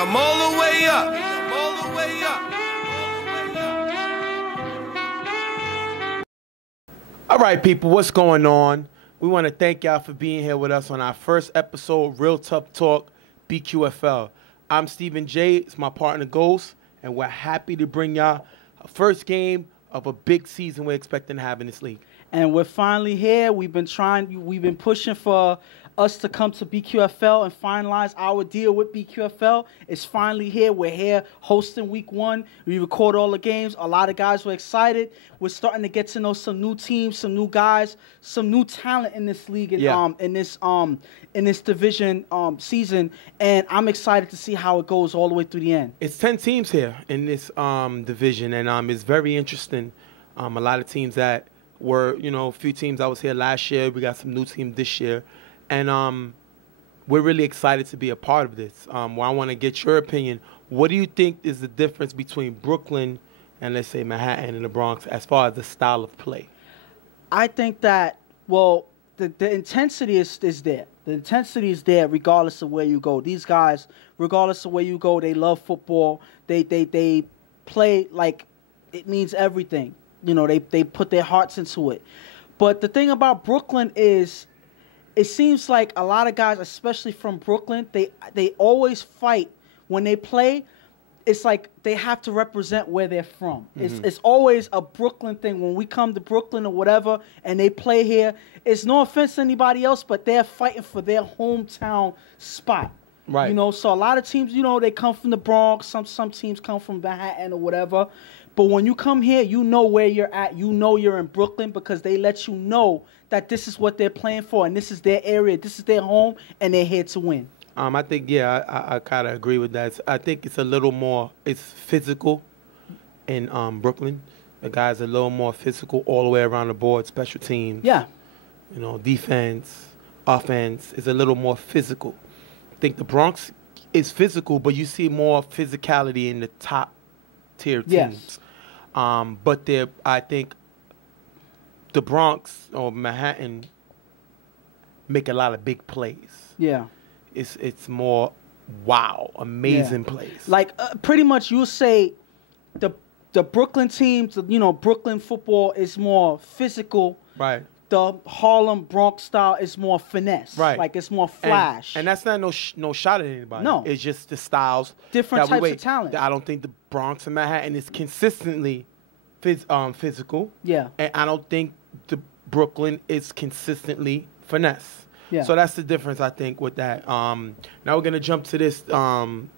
I'm all the way up. I'm all the way up. All right, people, what's going on? We want to thank y'all for being here with us on our first episode, Real Tough Talk, BQFL. I'm Stephen J. It's my partner, Ghost, and we're happy to bring y'all a first game of a big season we're expecting to have in this league. And we're finally here. We've been pushing for us to come to BQFL and finalize our deal with BQFL. It's finally here. We're here hosting week 1. We record all the games. A lot of guys were excited. We're starting to get to know some new teams, some new guys, some new talent in this league and in this division season. And I'm excited to see how it goes all the way through the end. It's 10 teams here in this division, and it's very interesting. A lot of teams that were, a few teams I was here last year. We got some new teams this year. And we're really excited to be a part of this. Well, I want to get your opinion. What do you think is the difference between Brooklyn and, let's say, Manhattan and the Bronx as far as the style of play? I think that, well, the intensity is there. The intensity is there regardless of where you go. These guys, regardless of where you go, they love football. They play like it means everything. They put their hearts into it. But the thing about Brooklyn is, it seems like a lot of guys, especially from Brooklyn, they always fight when they play. It's like they have to represent where they're from. Mm-hmm. It's always a Brooklyn thing. When we come to Brooklyn or whatever and they play here, it's no offense to anybody else, but they're fighting for their hometown spot. Right. So a lot of teams, they come from the Bronx. Some teams come from Manhattan or whatever. But when you come here, you know where you're at. You know you're in Brooklyn because they let you know that this is what they're playing for and this is their area, this is their home, and they're here to win. I think, I kind of agree with that. I think it's a little more, it's physical in Brooklyn. The guys are a little more physical all the way around the board, special teams. Yeah. Defense, offense is a little more physical. I think the Bronx is physical, but you see more physicality in the top tier teams. Yes. But I think the Bronx or Manhattan make a lot of big plays. Yeah. It's more amazing plays. Like pretty much you'll say the Brooklyn teams, Brooklyn football is more physical. Right. The Harlem Bronx style is more finesse. Right. Like it's more flash. And that's not no shot at anybody. No. It's just the styles. Different types of talent. I don't think the Bronx and Manhattan is consistently physical. Yeah. And I don't think the Brooklyn is consistently finesse. Yeah. So that's the difference, I think, with that. Now we're going to jump to this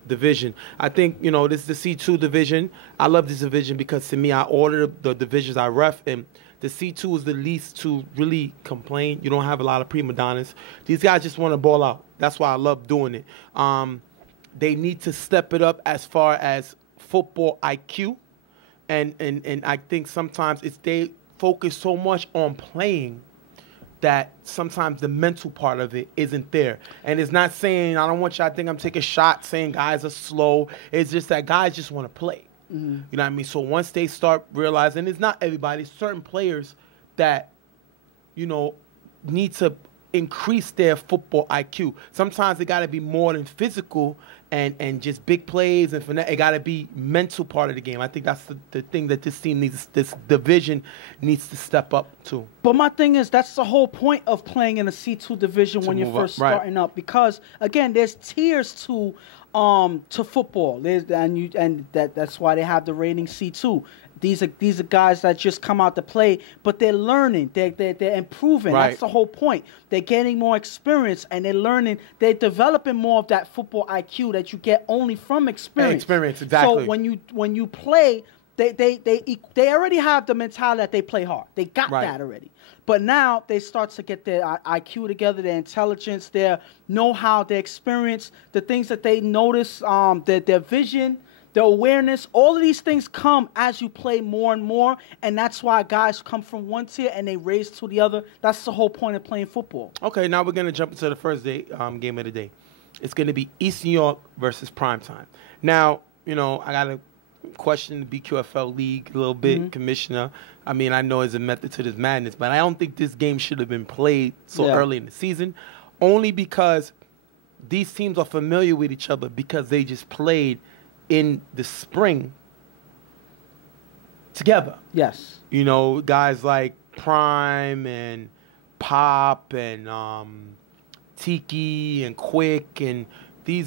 division. I think, this is the C2 division. I love this division because, to me, I ordered the divisions I ref, and the C2 is the least to really complain. You don't have a lot of prima donnas. These guys just want to ball out. That's why I love doing it. They need to step it up as far as football IQ. And I think sometimes they focus so much on playing that sometimes the mental part of it isn't there. And it's not saying, I don't want y'all to think I'm taking shots saying guys are slow. It's just that guys just want to play. Mm-hmm. You know what I mean? So once they start realizing, it's not everybody, certain players that, need to increase their football IQ. Sometimes it got to be more than physical and just big plays and finesse. It got to be mental part of the game. I think that's the thing that this team needs, this division needs to step up to. But my thing is, that's the whole point of playing in a C2 division when you're first starting up. Because, again, there's tiers to football. That's why they have the rating C2. These are guys that just come out to play, but they're learning. They're improving. Right. That's the whole point. They're getting more experience, and they're learning. They're developing more of that football IQ that you get only from experience. Experience, exactly. So when you play, they already have the mentality that they play hard. They got that already. But now they start to get their IQ together, their intelligence, their know-how, their experience, the things that they notice, their vision, their awareness. All of these things come as you play more and more, and that's why guys come from one tier and they raise to the other. That's the whole point of playing football. Okay, now we're going to jump into the first game of the day. It's going to be East New York versus Primetime. Now, I got to question the BQFL league a little bit, Commissioner. I mean, I know it's a method to this madness, but I don't think this game should have been played so early in the season, only because these teams are familiar with each other because they just played in the spring together. Yes. You know, guys like Prime and Pop and Tiki and Quick and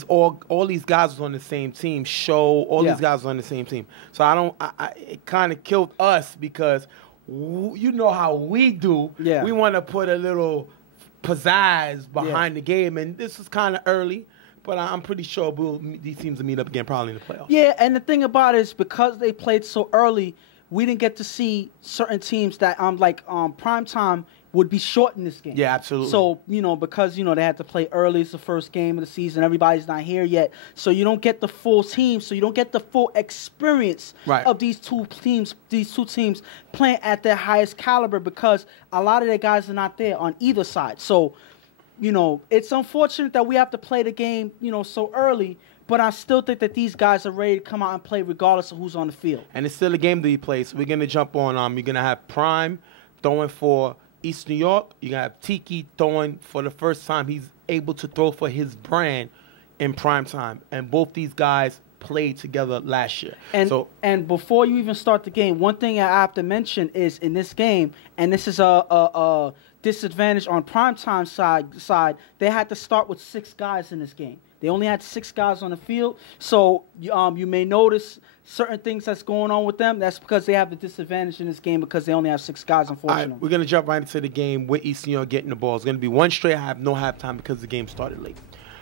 all these guys was on the same team. These guys was on the same team. So it kind of killed us because you know how we do. Yeah. We want to put a little pizzazz behind the game, and this is kind of early. But I'm pretty sure these teams will meet up again probably in the playoffs. Yeah, and the thing about it is because they played so early, we didn't get to see certain teams that Primetime would be short in this game. Yeah, absolutely. So, because, they had to play early. It's the first game of the season. Everybody's not here yet. So you don't get the full team. So you don't get the full experience of these two teams playing at their highest caliber because a lot of their guys are not there on either side. So, it's unfortunate that we have to play the game, so early. But I still think that these guys are ready to come out and play regardless of who's on the field. And it's still a game to be played. So we're going to jump on. You're going to have Prime throwing for East New York. You're going to have Tiki throwing for the first time he's able to throw for his brand in prime time. And both these guys played together last year. And before you even start the game, one thing I have to mention is in this game, and this is a disadvantage on primetime side, they had to start with 6 guys in this game. They only had 6 guys on the field, so you may notice certain things that's going on with them. That's because they have the disadvantage in this game because they only have 6 guys, unfortunately. All right, we're going to jump right into the game with East New York getting the ball. It's going to be one straight half, no halftime because the game started late.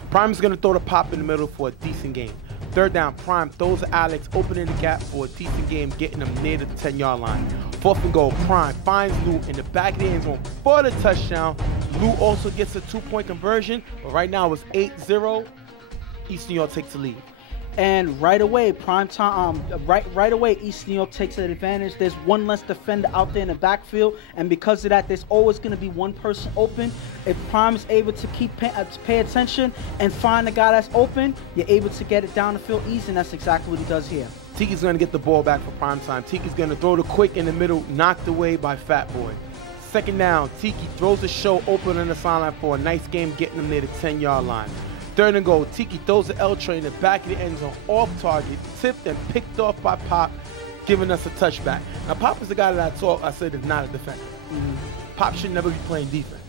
Prime is going to throw the pop in the middle for a decent game. Third down, Prime throws to Alex, opening the gap for a decent game, getting them near the 10-yard line. 4th and goal, Prime finds Lou in the back of the end zone for the touchdown. Lou also gets a 2-point conversion, but right now it's 8-0. East New York takes the lead. And right away, right away, East New York takes an advantage. There's one less defender out there in the backfield, and because of that, there's always going to be one person open. If Prime is able to pay attention and find the guy that's open, you're able to get it down the field easy, and that's exactly what he does here. Tiki's going to get the ball back for prime time. Tiki's going to throw the quick in the middle, knocked away by Fat Boy. 2nd down, Tiki throws the show open on the sideline for a nice game, getting them near the 10-yard line. 3rd and goal, Tiki throws the L-tray in the back of the end zone, off target, tipped and picked off by Pop, giving us a touchback. Now, Pop is the guy that I said is not a defender. Pop should never be playing defense.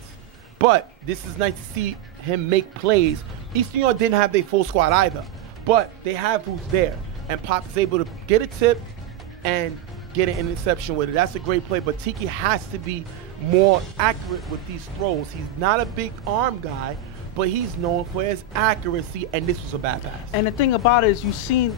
But this is nice to see him make plays. East New York didn't have their full squad either, but they have who's there. And Pop is able to get a tip and get an interception with it. That's a great play, but Tiki has to be more accurate with these throws. He's not a big arm guy, but he's known for his accuracy, and this was a bad pass. And the thing about it is you've seen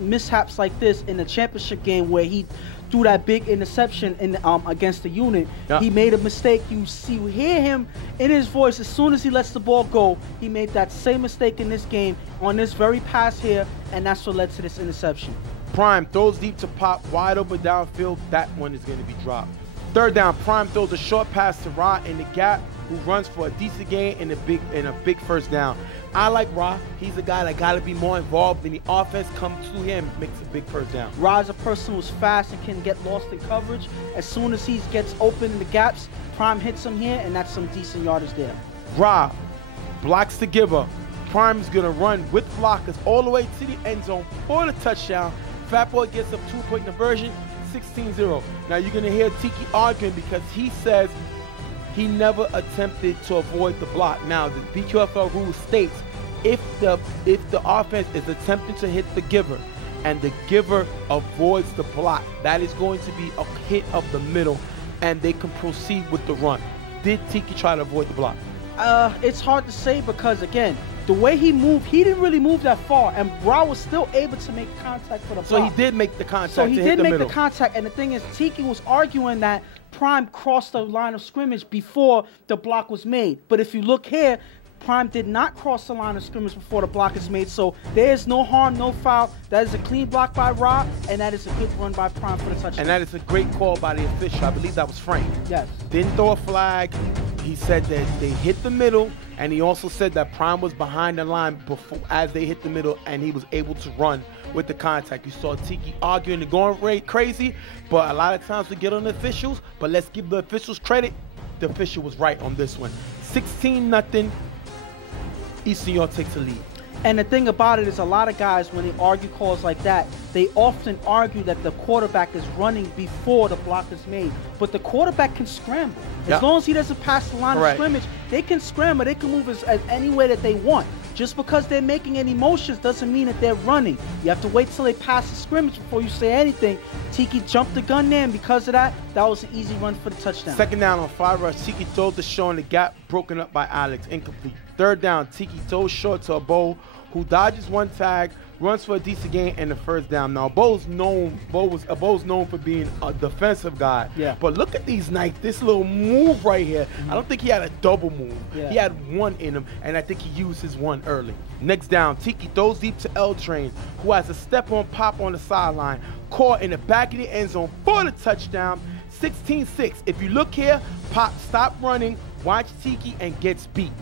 mishaps like this in the championship game where he threw that big interception in against the unit. Yep. He made a mistake. You hear him in his voice as soon as he lets the ball go. He made that same mistake in this game on this very pass here, and that's what led to this interception. Prime throws deep to Pop, wide open downfield. That one is going to be dropped. 3rd down, Prime throws a short pass to Ra in the gap, who runs for a decent gain and a big first down. I like Ra. He's a guy that got to be more involved in the offense. Come to him, makes a big first down. Ra is a person who's fast and can get lost in coverage. As soon as he gets open in the gaps, Prime hits him here, and that's some decent yardage there. Ra blocks the giver. Prime's going to run with blockers all the way to the end zone for the touchdown. Fat Boy gets a 2-point conversion, 16-0. Now you're going to hear Tiki arguing because he says he never attempted to avoid the block. Now, the BQFL rule states if the offense is attempting to hit the giver and the giver avoids the block, that is going to be a hit of the middle and they can proceed with the run. Did Tiki try to avoid the block? It's hard to say because, again, the way he moved, he didn't really move that far, and Bra was still able to make contact for the block. So he did make the contact. So he did make the contact, and the thing is, Tiki was arguing that Prime crossed the line of scrimmage before the block was made. But if you look here, Prime did not cross the line of scrimmage before the block is made, so there is no harm, no foul. That is a clean block by Ra, and that is a good run by Prime for the touchdown. And that is a great call by the official. I believe that was Frank. Yes. Didn't throw a flag. He said that they hit the middle, and he also said that Prime was behind the line before, as they hit the middle, and he was able to run with the contact. You saw Tiki arguing and going crazy, but a lot of times we get on the officials, but let's give the officials credit. The official was right on this one. 16-0. Eastern York takes the lead. And the thing about it is a lot of guys, when they argue calls like that, they often argue that the quarterback is running before the block is made. But the quarterback can scramble. As long as he doesn't pass the line of scrimmage, they can scramble. They can move as any way that they want. Just because they're making any motions doesn't mean that they're running. You have to wait till they pass the scrimmage before you say anything. Tiki jumped the gun there, and because of that, that was an easy run for the touchdown. Second down on 5 rush. Tiki throws to Shaw in the gap, broken up by Alex, incomplete. Third down, Tiki throws short to a Bo, who dodges one tag, runs for a decent gain, and the first down. Now, Bo's known for being a defensive guy. Yeah. But look at this little move right here. I don't think he had a double move. Yeah. He had one in him, and I think he used his one early. Next down, Tiki throws deep to L Train, who has a step-on pop on the sideline, caught in the back of the end zone for the touchdown. 16-6. If you look here, Pop stopped running, watch Tiki, and gets beat.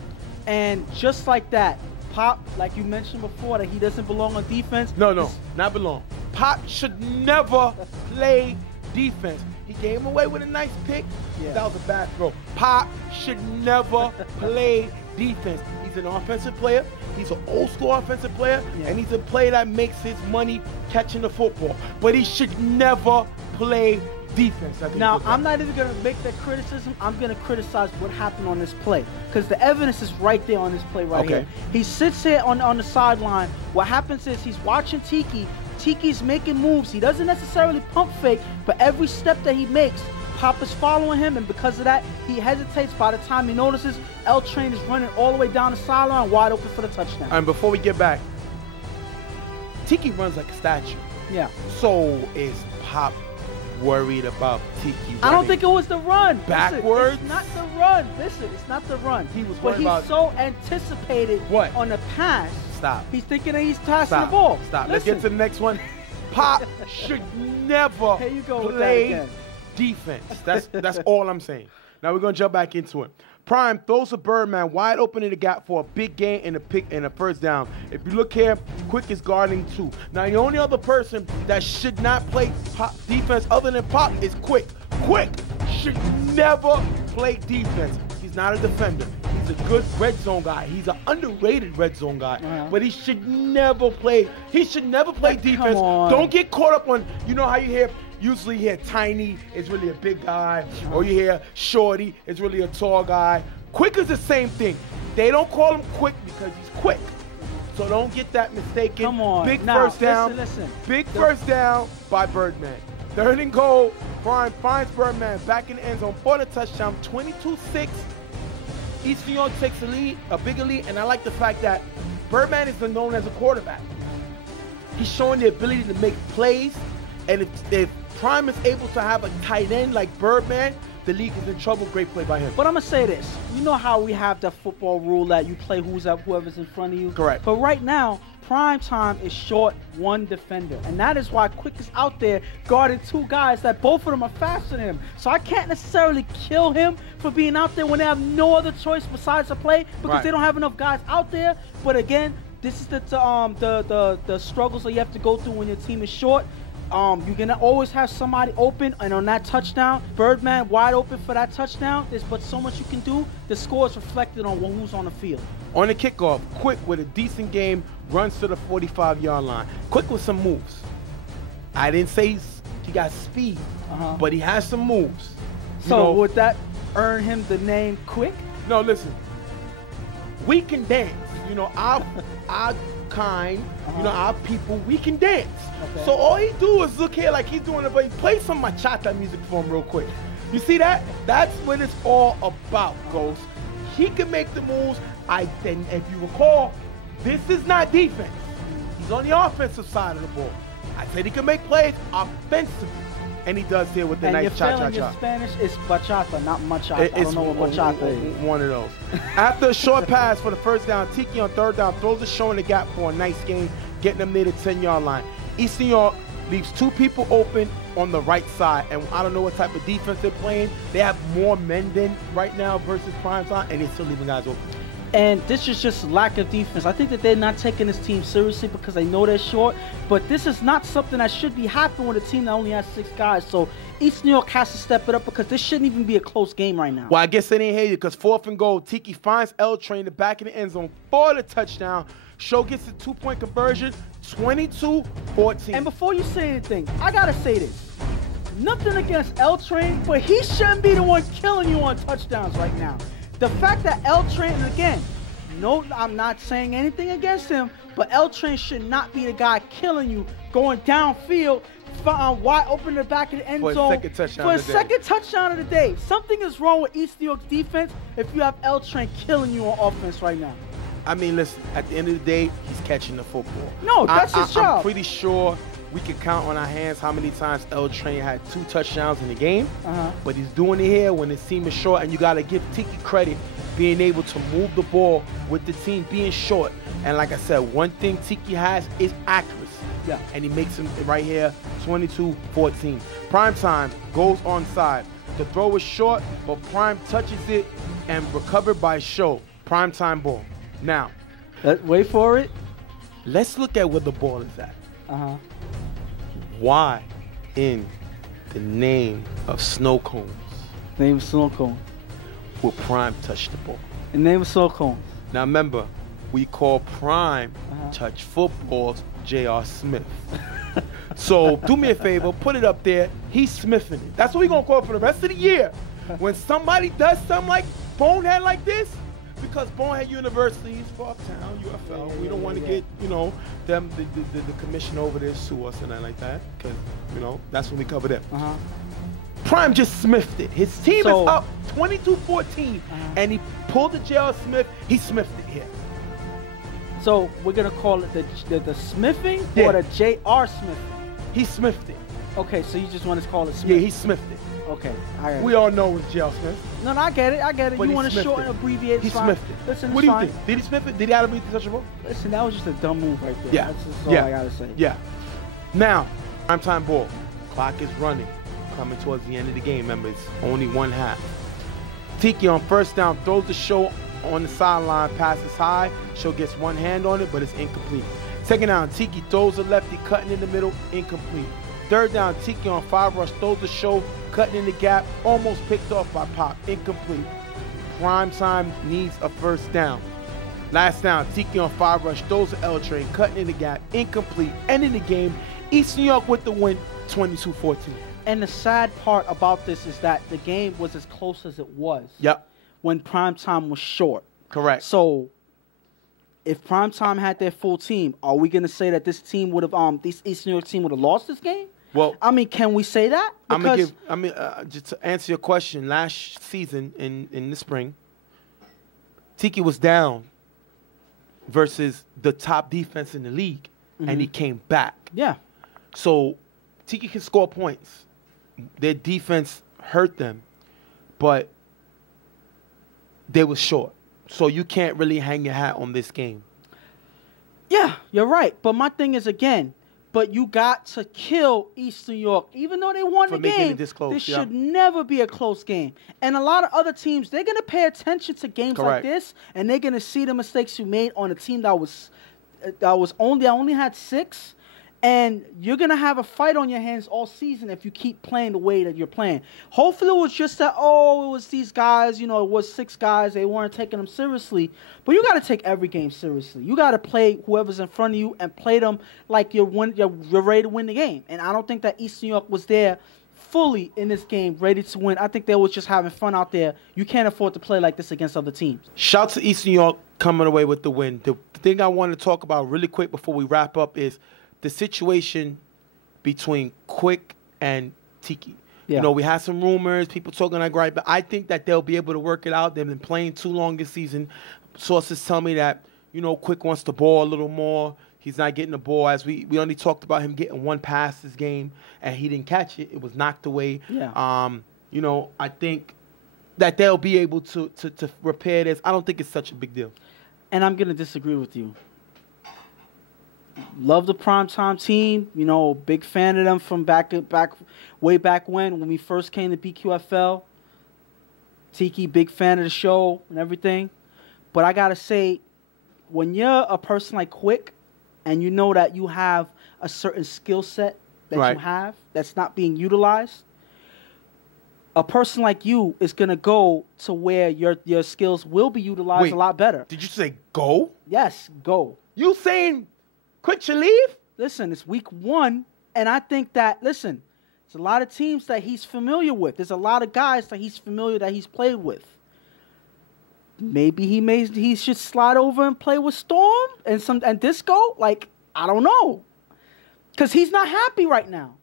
And just like that, Pop, like you mentioned before, that he doesn't belong on defense. No, not belong. Pop should never play defense. He came away with a nice pick. Yeah. That was a bad throw. Pop should never play defense. He's an offensive player. He's an old school offensive player, and he's a player that makes his money catching the football. But he should never play defense. Now, I'm not even going to make that criticism. I'm going to criticize what happened on this play, because the evidence is right there on this play right here. He sits here on the sideline. What happens is he's watching Tiki. Tiki's making moves. He doesn't necessarily pump fake, but every step that he makes, Pop is following him, and because of that, he hesitates. By the time he notices, L Train is running all the way down the sideline, wide open for the touchdown. And before we get back, Tiki runs like a statue. Yeah. So is Pop worried about Tiki running? I don't think it was the run. Backwards? Listen, it's not the run. Listen, it's not the run. He was but worried about... he's so anticipated on the pass. Stop. He's thinking that he's passing the ball. Stop. Let's get to the next one. Pop should never play defense. That's all I'm saying. Now we're gonna jump back into it. Prime throws a Birdman wide open in the gap for a big gain and a first down. If you look here, Quick is guarding 2. Now the only other person that should not play Pop defense other than Pop is Quick. Quick should never play defense. He's not a defender. He's a good red zone guy. He's an underrated red zone guy. But he should never play. He should never play defense. Don't get caught up on, you know how you hear, usually you hear Tiny is really a big guy, or you hear Shorty is really a tall guy. Quick is the same thing. They don't call him Quick because he's quick. So don't get that mistaken. Come on. Big first down. Listen. Big first down by Birdman. 3rd and goal. Prime finds Birdman back in the end zone for the touchdown. 22-6. Eastern York takes a lead, a bigger lead, and I like the fact that Birdman is known as a quarterback. He's showing the ability to make plays, and if Prime is able to have a tight end like Birdman, the league is in trouble. Great play by him. But I'm going to say this. You know how we have that football rule that you play whoever's in front of you? Correct. But right now, Prime Time is short one defender. And that is why Quick is out there guarding 2 guys that both of them are faster than him. So I can't necessarily kill him for being out there when they have no other choice besides to play, because they don't have enough guys out there. But again, this is the struggles that you have to go through when your team is short. You're going to always have somebody open, and on that touchdown, Birdman wide open for that touchdown. There's but so much you can do. The score is reflected on who's on the field. On the kickoff, Quick with a decent game, runs to the 45-yard line. Quick with some moves. I didn't say he got speed, but he has some moves. So would that earn him the name Quick? No, listen. We can dance. You know, our kind, you know, our people, we can dance. So all he do is look here like he's doing it, but he play some bachata music for him real quick. You see that? That's what it's all about, Ghost. He can make the moves. And if you recall, this is not defense. He's on the offensive side of the ball. I said he can make plays offensively. And he does here with the nice cha-cha-cha. And your Spanish is bachata, not machata. I don't know what bachata is. One of those. After a short pass for the first down, Tiki on 3rd down throws a show in the gap for a nice gain, getting them near the 10-yard line. Eastern York leaves 2 people open on the right side, and I don't know what type of defense they're playing. They have more men than right now versus Prime Time, and they're still leaving guys open. And this is just lack of defense. I think that they're not taking this team seriously because they know they're short. But this is not something that should be happening with a team that only has 6 guys. So East New York has to step it up because this shouldn't even be a close game right now. Well, I guess they didn't hear you because 4th and goal. Tiki finds L Train in the back of the end zone for the touchdown. Show gets the 2-point conversion, 22-14. And before you say anything, I got to say this. Nothing against L Train, but he shouldn't be the one killing you on touchdowns right now. The fact that L Train, and again, no, I'm not saying anything against him, but L Train should not be the guy killing you, going downfield, wide open in the back of the end zone for a second touchdown of the day. Something is wrong with East New York's defense if you have L Train killing you on offense right now. I mean, listen, at the end of the day, he's catching the football. No, that's his job. I'm pretty sure we can count on our hands how many times L Train had 2 touchdowns in the game. But he's doing it here when his team is short, and you got to give Tiki credit being able to move the ball with the team being short. And like I said, one thing Tiki has is accuracy. Yeah. And he makes him right here, 22-14. Primetime goes onside. The throw is short, but Prime touches it and recovered by Show. Primetime ball. Now, wait for it. Let's look at where the ball is at. Why in the name of snow cones Name of snow cone. will Prime touch the ball? The name of snow cone. Now remember, we call Prime touch footballs J.R. Smith. So do me a favor, put it up there. He's smithing it. That's what we're going to call it for the rest of the year. When somebody does something like Bonehead like this, because Bonehead University is for Uptown, UFL. We don't want to get, you know, them the commission over there sue us and nothing like that, because, you know, that's when we cover them. Prime just smithed it. His team is up 22-14, and he pulled the J.R. Smith. He smithed it here. So we're going to call it the smithing or the J.R. smithing? He smithed it. Okay, so you just want to call it smith? Yeah, he smithed it. Okay, all right. We all know it's J.R. Smith. No, I get it. I get it. But you want to shorten, abbreviate, He smithed it. Listen, what do you think? Did he smith it? Did he have to be touchable? Listen, that was just a dumb move right there. Yeah. That's just all I got to say. Yeah. Now, primetime ball. Clock is running. Coming towards the end of the game. Remember, it's only 1 half. Tiki on first down throws the Show on the sideline, passes high. Show gets 1 hand on it, but it's incomplete. Second down, Tiki throws a lefty, cutting in the middle, incomplete. Third down, Tiki on 5 rush, throws the Show, cutting in the gap, almost picked off by Pop, incomplete. Prime time needs a first down. Last down, Tiki on 5 rush, throws the L Train, cutting in the gap, incomplete, ending the game. East New York with the win, 22-14. And the sad part about this is that the game was as close as it was. Yep. When primetime was short. Correct. So, if primetime had their full team, are we going to say that this team would have, this East New York team would have lost this game? Well, I mean, can we say that? Because just to answer your question, last season in the spring, Tiki was down versus the top defense in the league, and he came back. Yeah. So Tiki can score points. Their defense hurt them, but they were short. So you can't really hang your hat on this game. Yeah, you're right. But my thing is, again, but you got to kill East New York. Even though they won the game, this should never be a close game. And a lot of other teams, they're going to pay attention to games like this, and they're going to see the mistakes you made on a team that only had 6. And you're going to have a fight on your hands all season if you keep playing the way that you're playing. Hopefully it was just that, it was these guys, it was 6 guys. They weren't taking them seriously. But you got to take every game seriously. You got to play whoever's in front of you and play them like you're ready to win the game. And I don't think that East New York was there fully in this game, ready to win. I think they were just having fun out there. You can't afford to play like this against other teams. Shout to East New York coming away with the win. The thing I want to talk about really quick before we wrap up is the situation between Quick and Tiki. Yeah. We had some rumors, people talking like but I think that they'll be able to work it out. They've been playing too long this season. Sources tell me that, Quick wants the ball a little more. He's not getting the ball. As we only talked about him getting 1 pass this game, and he didn't catch it. It was knocked away. Yeah. I think that they'll be able to repair this. I don't think it's such a big deal. And I'm going to disagree with you. Love the primetime team. Big fan of them from way back when we first came to BQFL. Tiki, big fan of the show and everything. But I got to say, when you're a person like Quick and you know that you have a certain skill set that you have that's not being utilized, a person like you is going to go to where your skills will be utilized a lot better. Did you say go? Yes, go. You saying Quick should leave? Listen, it's week 1, and I think that, listen, there's a lot of teams that he's familiar with. There's a lot of guys that he's familiar, that he's played with. Maybe he should slide over and play with Storm and Disco. Like, I don't know. Because he's not happy right now.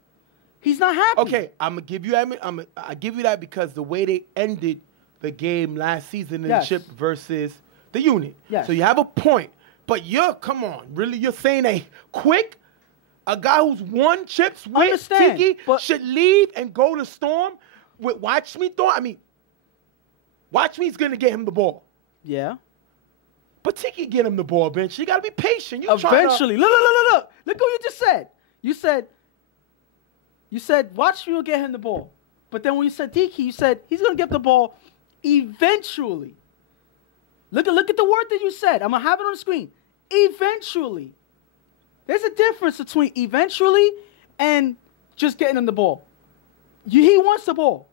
He's not happy. Okay, I'm gonna give you that. I give you that because the way they ended the game last season in the chip versus the unit. Yes. So you have a point, but come on, really? You're saying a Quick, a guy who's won chips with Tiki, should leave and go to Storm with Watch Me Storm? I mean, Watch Me's gonna get him the ball. Yeah. But Tiki get him the ball, bench. You gotta be patient. Eventually, look what you just said. You said Watch Me will get him the ball. But then when you said Tiki, you said he's going to get the ball eventually. Look at the word that you said. I'm going to have it on the screen. Eventually. There's a difference between eventually and just getting him the ball. He wants the ball.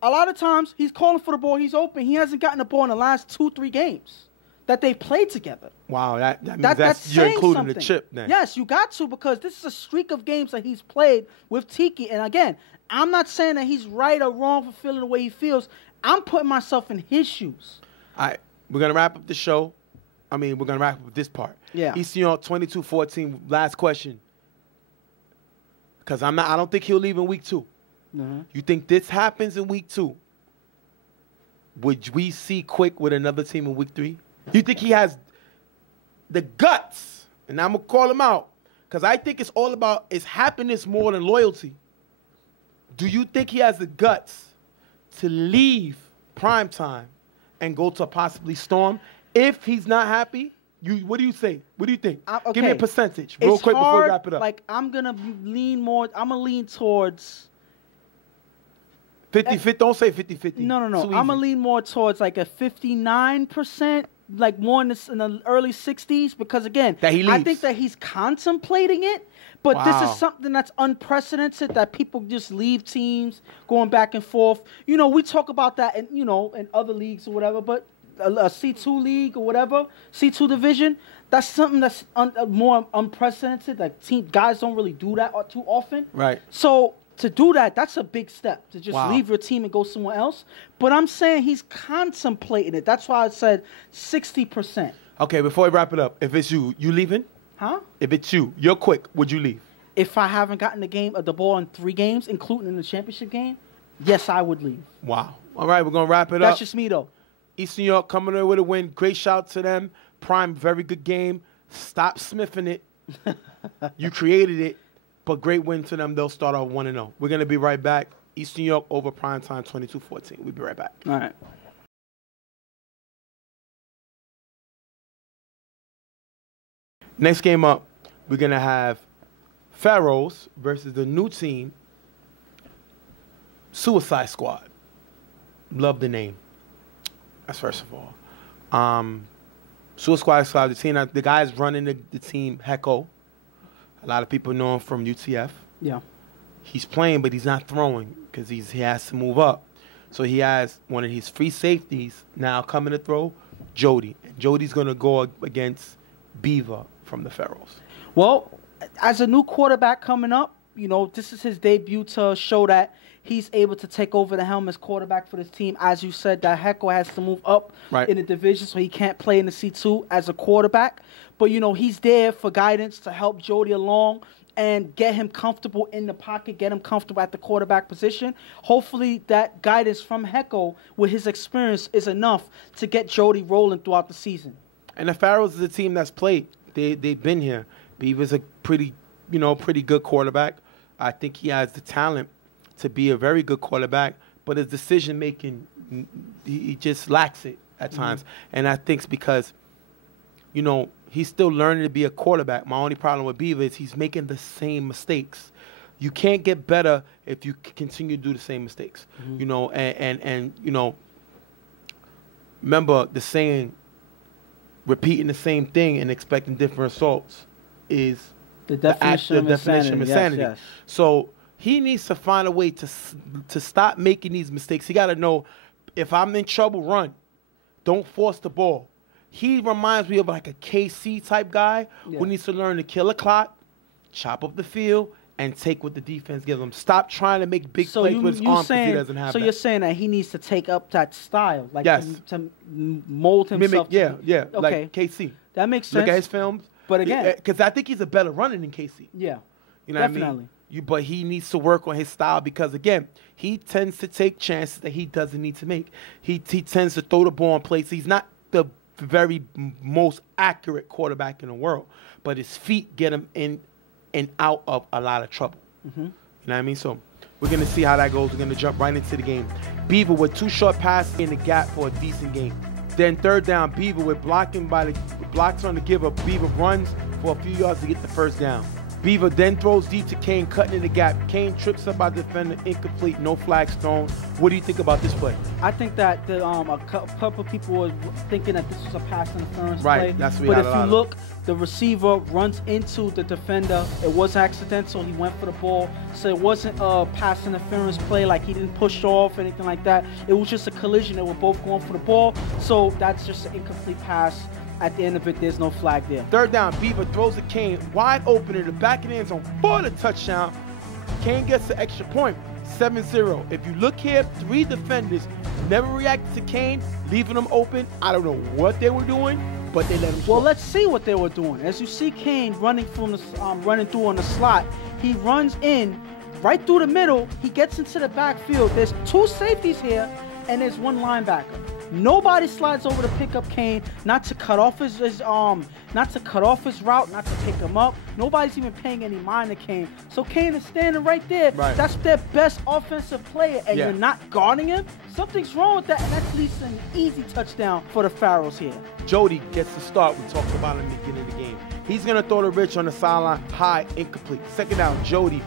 A lot of times, he's calling for the ball. He's open. He hasn't gotten the ball in the last 2-3 games that they've played together. Wow, that means you're including something. The chip then. Yes, you got to, because this is a streak of games that he's played with Tiki. And again, I'm not saying that he's right or wrong for feeling the way he feels. I'm putting myself in his shoes. All right, we're going to wrap up the show. We're going to wrap up this part. Yeah. Eastern York 22-14, last question. Because I don't think he'll leave in week 2. Mm-hmm. You think this happens in week 2? Would we see Quick with another team in week 3? You think he has the guts, and I'm going to call him out, because I think it's all about happiness more than loyalty. Do you think he has the guts to leave primetime and go to possibly Storm? If he's not happy, what do you say? What do you think? Okay. Give me a percentage real quick before we wrap it up. Like, I'm going to lean towards 50-50. Don't say 50-50. No. I'm going to lean more towards like a 59%. Like more in the early 60s, because again, I think that he's contemplating it, but this is something that's unprecedented, that people just leave teams going back and forth. You know, we talk about that in other leagues or whatever, but a C2 league or whatever, C2 division, that's something that's more unprecedented. Like guys don't really do that too often. Right. So to do that, that's a big step, to just leave your team and go somewhere else. But I'm saying he's contemplating it. That's why I said 60%. Okay, before we wrap it up, if it's you leaving? Huh? If it's you're Quick, would you leave? If I haven't gotten the ball in 3 games, including in the championship game, yes, I would leave. Wow. All right, we're going to wrap it up. That's just me, though. Eastern York coming in with a win. Great shout to them. Prime, very good game. Stop sniffing it. You created it. But great win to them. They'll start off 1-0. We're going to be right back. Eastern York over Primetime 22-14. We'll be right back. All right. Next game up, we're going to have Pharaohs versus the new team, Suicide Squad. Love the name. That's first of all. Suicide Squad, the guys running the team, Hecko. A lot of people know him from UTF. Yeah. He's playing, but he's not throwing because he has to move up. So he has one of his free safeties now coming to throw, Jody. And Jody's going to go against Beaver from the Pharaohs. Well, as a new quarterback coming up, this is his debut to show that he's able to take over the helm as quarterback for this team. As you said, that Hecko has to move up in the division, so he can't play in the C2 as a quarterback. But, he's there for guidance to help Jody along and get him comfortable in the pocket, get him comfortable at the quarterback position. Hopefully that guidance from Hecko with his experience is enough to get Jody rolling throughout the season. And the Pharaohs is a team that's played. They've been here. Beaver's a pretty good quarterback. I think he has the talent to be a very good quarterback, but his decision-making, he just lacks it at times. And I think it's because, he's still learning to be a quarterback. My only problem with Beaver is he's making the same mistakes. You can't get better if you continue to do the same mistakes. And remember the saying, repeating the same thing and expecting different results is the definition of insanity. Yes. So he needs to find a way to stop making these mistakes. He got to know, if I'm in trouble, run. Don't force the ball. He reminds me of like a KC type guy who needs to learn to kill a clock, chop up the field, and take what the defense gives him. Stop trying to make big plays with his arm because he doesn't have that. So you're saying that he needs to take up that style, like to mold himself. Mimic, okay. Like KC. That makes sense. Look at his films. But again, because I think he's a better runner than KC. Yeah, you know definitely. what I mean? But he needs to work on his style because, again, he tends to take chances that he doesn't need to make. He tends to throw the ball in place. He's not the very most accurate quarterback in the world, but his feet get him in and out of a lot of trouble. You know what I mean? So we're going to see how that goes. We're going to jump right into the game. Beaver with 2 short passes in the gap for a decent game. Then third down, Beaver with blocks on the giver. Beaver runs for a few yards to get the first down. Beaver then throws deep to Kane, cutting in the gap. Kane trips up by the defender, incomplete, no flags thrown. What do you think about this play? I think that a couple people were thinking that this was a pass interference play. Right, that's what we had. But if you look, the receiver runs into the defender. It was accidental. He went for the ball. So it wasn't a pass interference play, like he didn't push off or anything like that. It was just a collision. They were both going for the ball. So that's just an incomplete pass. At the end of it, there's no flag there. Third down, Beaver throws a Kane wide open in the back of the end zone for the touchdown. Kane gets the extra point, 7-0. If you look here, 3 defenders never reacted to Kane, leaving him open. I don't know what they were doing, but they let him score. Well, let's see what they were doing. As you see Kane running through on the slot, he runs in right through the middle. He gets into the backfield. There's 2 safeties here, and there's 1 linebacker. Nobody slides over to pick up Kane, not to cut off his route, not to pick him up. Nobody's even paying any mind to Kane. So Kane is standing right there. Right. That's their best offensive player, and you're not guarding him. Something's wrong with that, and that leads to an easy touchdown for the Pharaohs here. Jody gets the start. We talked about him at the beginning of the game. He's going to throw to Rich on the sideline, high, incomplete. Second down, Jody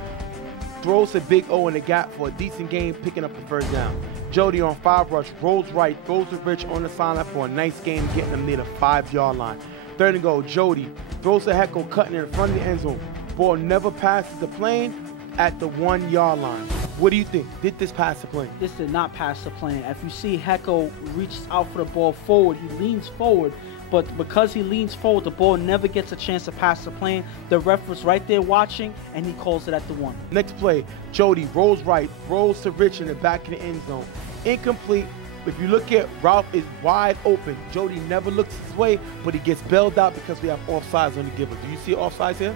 throws a big O in the gap for a decent game, picking up the first down. Jody on 5 rush, rolls right, throws to Rich on the sideline for a nice game, getting them near the 5-yard line. Third and goal, Jody throws a heckle, cutting in front of the end zone. Ball never passes the plane at the 1-yard line. What do you think? Did this pass the plane? This did not pass the plane. If you see Hecko reaches out for the ball forward, he leans forward. But because he leans forward, the ball never gets a chance to pass the plane. The ref was right there watching, and he calls it at the 1. Next play, Jody rolls right, rolls to Rich in the back of the end zone. Incomplete. If you look at Ralph is wide open. Jody never looks his way, but he gets bailed out because we have offsides on the giver. Do you see offsides here?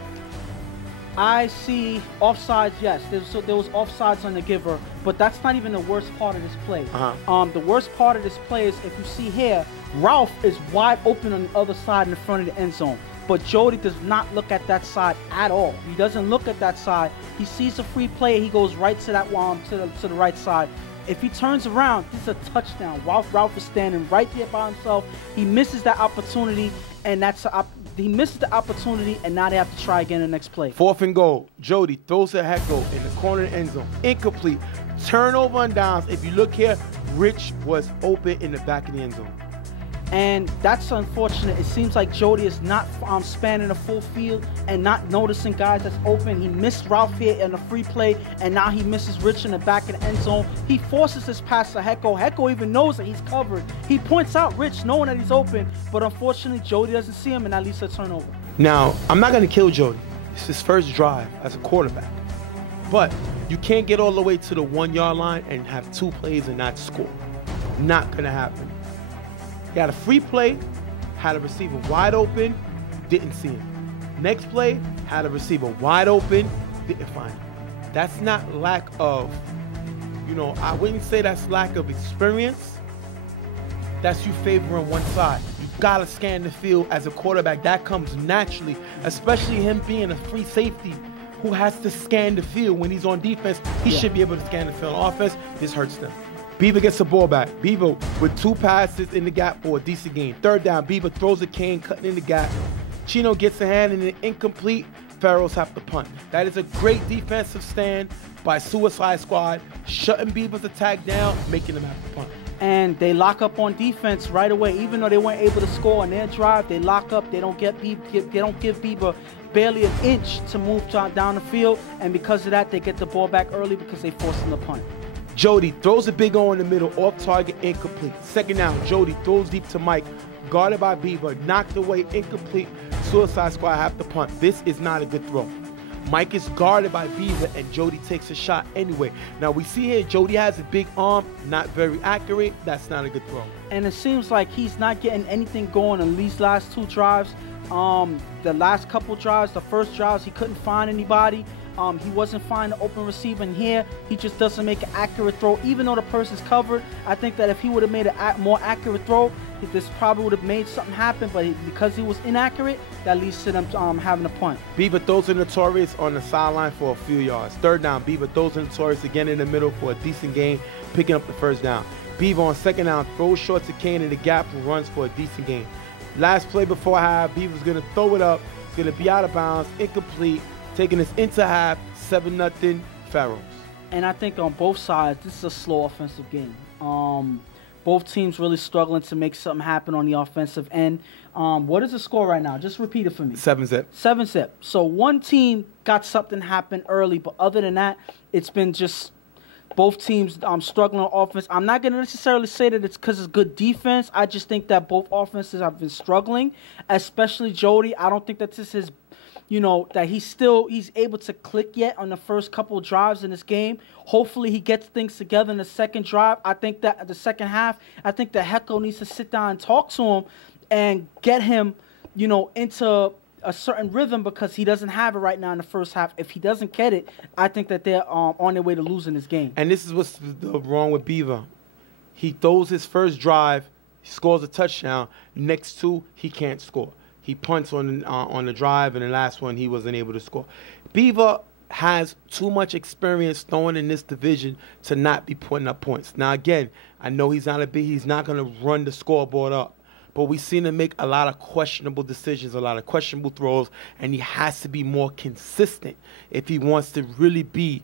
I see offsides, yes. There was offsides on the giver, but that's not even the worst part of this play. The worst part of this play is, if you see here, Ralph is wide open on the other side in the front of the end zone. But Jody does not look at that side at all. He doesn't look at that side. He sees a free play. He goes right to that to the right side. If he turns around, this is a touchdown. Ralph is standing right there by himself. He misses that opportunity, and he misses the opportunity, and now they have to try again the next play. 4th and goal. Jody throws a heckle in the corner of the end zone. Incomplete. Turnover on downs. If you look here, Rich was open in the back of the end zone. And that's unfortunate. It seems like Jody is not spanning the full field and not noticing guys that's open. He missed Ralph here in a free play, and now he misses Rich in the back of the end zone. He forces this pass to Hecko. Hecko even knows that he's covered. He points out Rich knowing that he's open, but unfortunately Jody doesn't see him, and that leads to a turnover. Now, I'm not going to kill Jody. It's his first drive as a quarterback. But you can't get all the way to the 1-yard line and have 2 plays and not score. Not going to happen. He had a free play, had a receiver wide open, didn't see him. Next play, had a receiver wide open, didn't find him. That's not lack of, I wouldn't say that's lack of experience. That's you favoring one side. You gotta scan the field as a quarterback. That comes naturally, especially him being a free safety who has to scan the field when he's on defense. He should be able to scan the field. On offense, this hurts them. Beaver gets the ball back. Beaver with 2 passes in the gap for a decent game. Third down, Beaver throws a Kane, cutting in the gap. Chino gets a hand and an incomplete. Pharaohs have to punt. That is a great defensive stand by Suicide Squad, shutting Beaver's attack down, making them have to punt. and they lock up on defense right away. Even though they weren't able to score on their drive, they lock up. They don't give Bieber barely an inch to move down the field, and because of that, they get the ball back early because they force them to punt. Jody throws a big O in the middle, off target, incomplete. Second down, Jody throws deep to Mike, guarded by Bieber, knocked away, incomplete. Suicide Squad have to punt. This is not a good throw. Mike is guarded by Bieber, and Jody takes a shot anyway. Now we see here, Jody has a big arm, not very accurate. That's not a good throw. And it seems like he's not getting anything going in these last 2 drives. The last couple drives, the first drives, he couldn't find anybody. He wasn't finding the open receiver in here. He just doesn't make an accurate throw, even though the person's covered. I think that if he would have made a more accurate throw, this probably would have made something happen. But because he was inaccurate, that leads to them having a punt. Bieber throws a Notorious on the sideline for a few yards. Third down, Bieber throws a Notorious again in the middle for a decent gain, picking up the first down. Bieber on second down throws short to Kane in the gap and runs for a decent gain. Last play before half, Bieber's going to throw it up. It's going to be out of bounds, incomplete, taking us into half, 7-0 Pharaohs. And I think on both sides, this is a slow offensive game. Both teams really struggling to make something happen on the offensive end. What is the score right now? Just repeat it for me. 7-zip. 7-zip. So one team got something happen early, but other than that, it's been just both teams struggling on offense. I'm not going to necessarily say that it's because it's good defense. I just think that both offenses have been struggling, especially Jody. I don't think that this is, that he's able to click yet on the first couple of drives in this game. Hopefully he gets things together in the second drive. I think that the second half, I think that Hecko needs to sit down and talk to him and get him, into a certain rhythm, because he doesn't have it right now in the first half. If he doesn't get it, I think that they're on their way to losing this game. And this is what's wrong with Bieber. He throws his first drive, he scores a touchdown. Next 2, he can't score. He punts on the drive, and the last one he wasn't able to score. Bieber has too much experience throwing in this division to not be putting up points. Now again, I know he's not going to run the scoreboard up, but we've seen him make a lot of questionable decisions, a lot of questionable throws, and he has to be more consistent if he wants to really be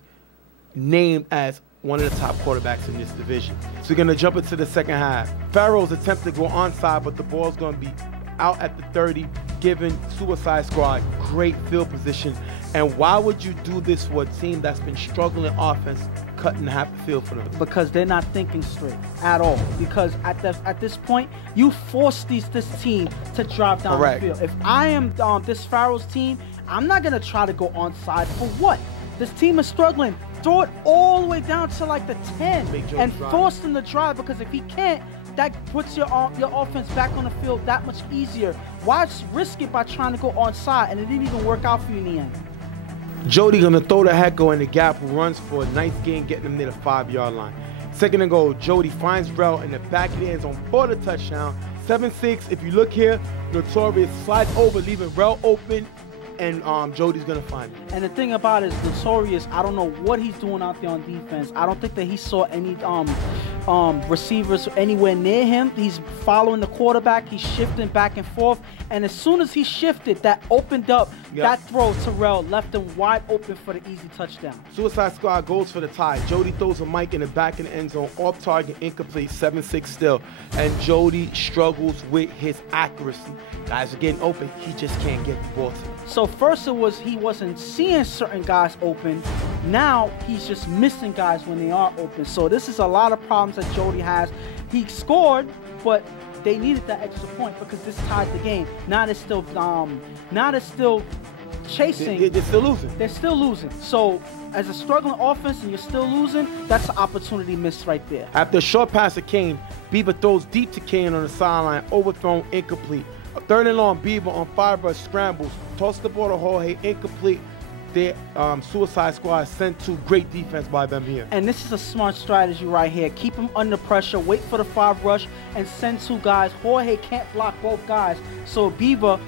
named as one of the top quarterbacks in this division. So we're going to jump into the second half. Pharaohs attempt to go onside, but the ball's going to be out at the 30, giving Suicide Squad great field position. And why would you do this for a team that's been struggling offense, cutting half the field for them? Because they're not thinking straight at all. Because at this point, you force this team to drive down the field. If I am this Pharaohs team, I'm not going to try to go onside for what? This team is struggling. Throw it all the way down to like the 10 and force them to drive, because if he can't, that puts your offense back on the field that much easier. Why risk it by trying to go onside, and it didn't even work out for you in the end? Jody gonna throw the Hecko in the gap, runs for a nice gain, getting him near the 5-yard line. Second and goal, Jody finds Rel in the back of the end zone for the touchdown. 7-6, if you look here, Notorious slides over, leaving Rel open, and Jody's gonna find him. And the thing about it is, Notorious, I don't know what he's doing out there on defense. I don't think that he saw any receivers anywhere near him. He's following the quarterback. He's shifting back and forth. And as soon as he shifted, that opened up that throw to Rel, left him wide open for the easy touchdown. Suicide Squad goes for the tie. Jody throws a Mike in the back of the end zone, off target, incomplete, 7-6 still. And Jody struggles with his accuracy. Guys are getting open. He just can't get the ball to him. So first it was he wasn't seeing certain guys open. Now he's just missing guys when they are open. So this is a lot of problems that Jody has. He scored, but they needed that extra point because this tied the game. Now they're still chasing. They're still losing. They're still losing. So as a struggling offense and you're still losing, that's an opportunity missed right there. After a short pass to Kane, Bieber throws deep to Kane on the sideline, overthrown, incomplete. A third and long, Bieber on 5-rush scrambles, toss the ball to Jorge, incomplete. Their Suicide Squad sent to great defense by them here. And this is a smart strategy right here. Keep him under pressure, wait for the 5-rush, and send 2 guys. Jorge can't block both guys. So Bieber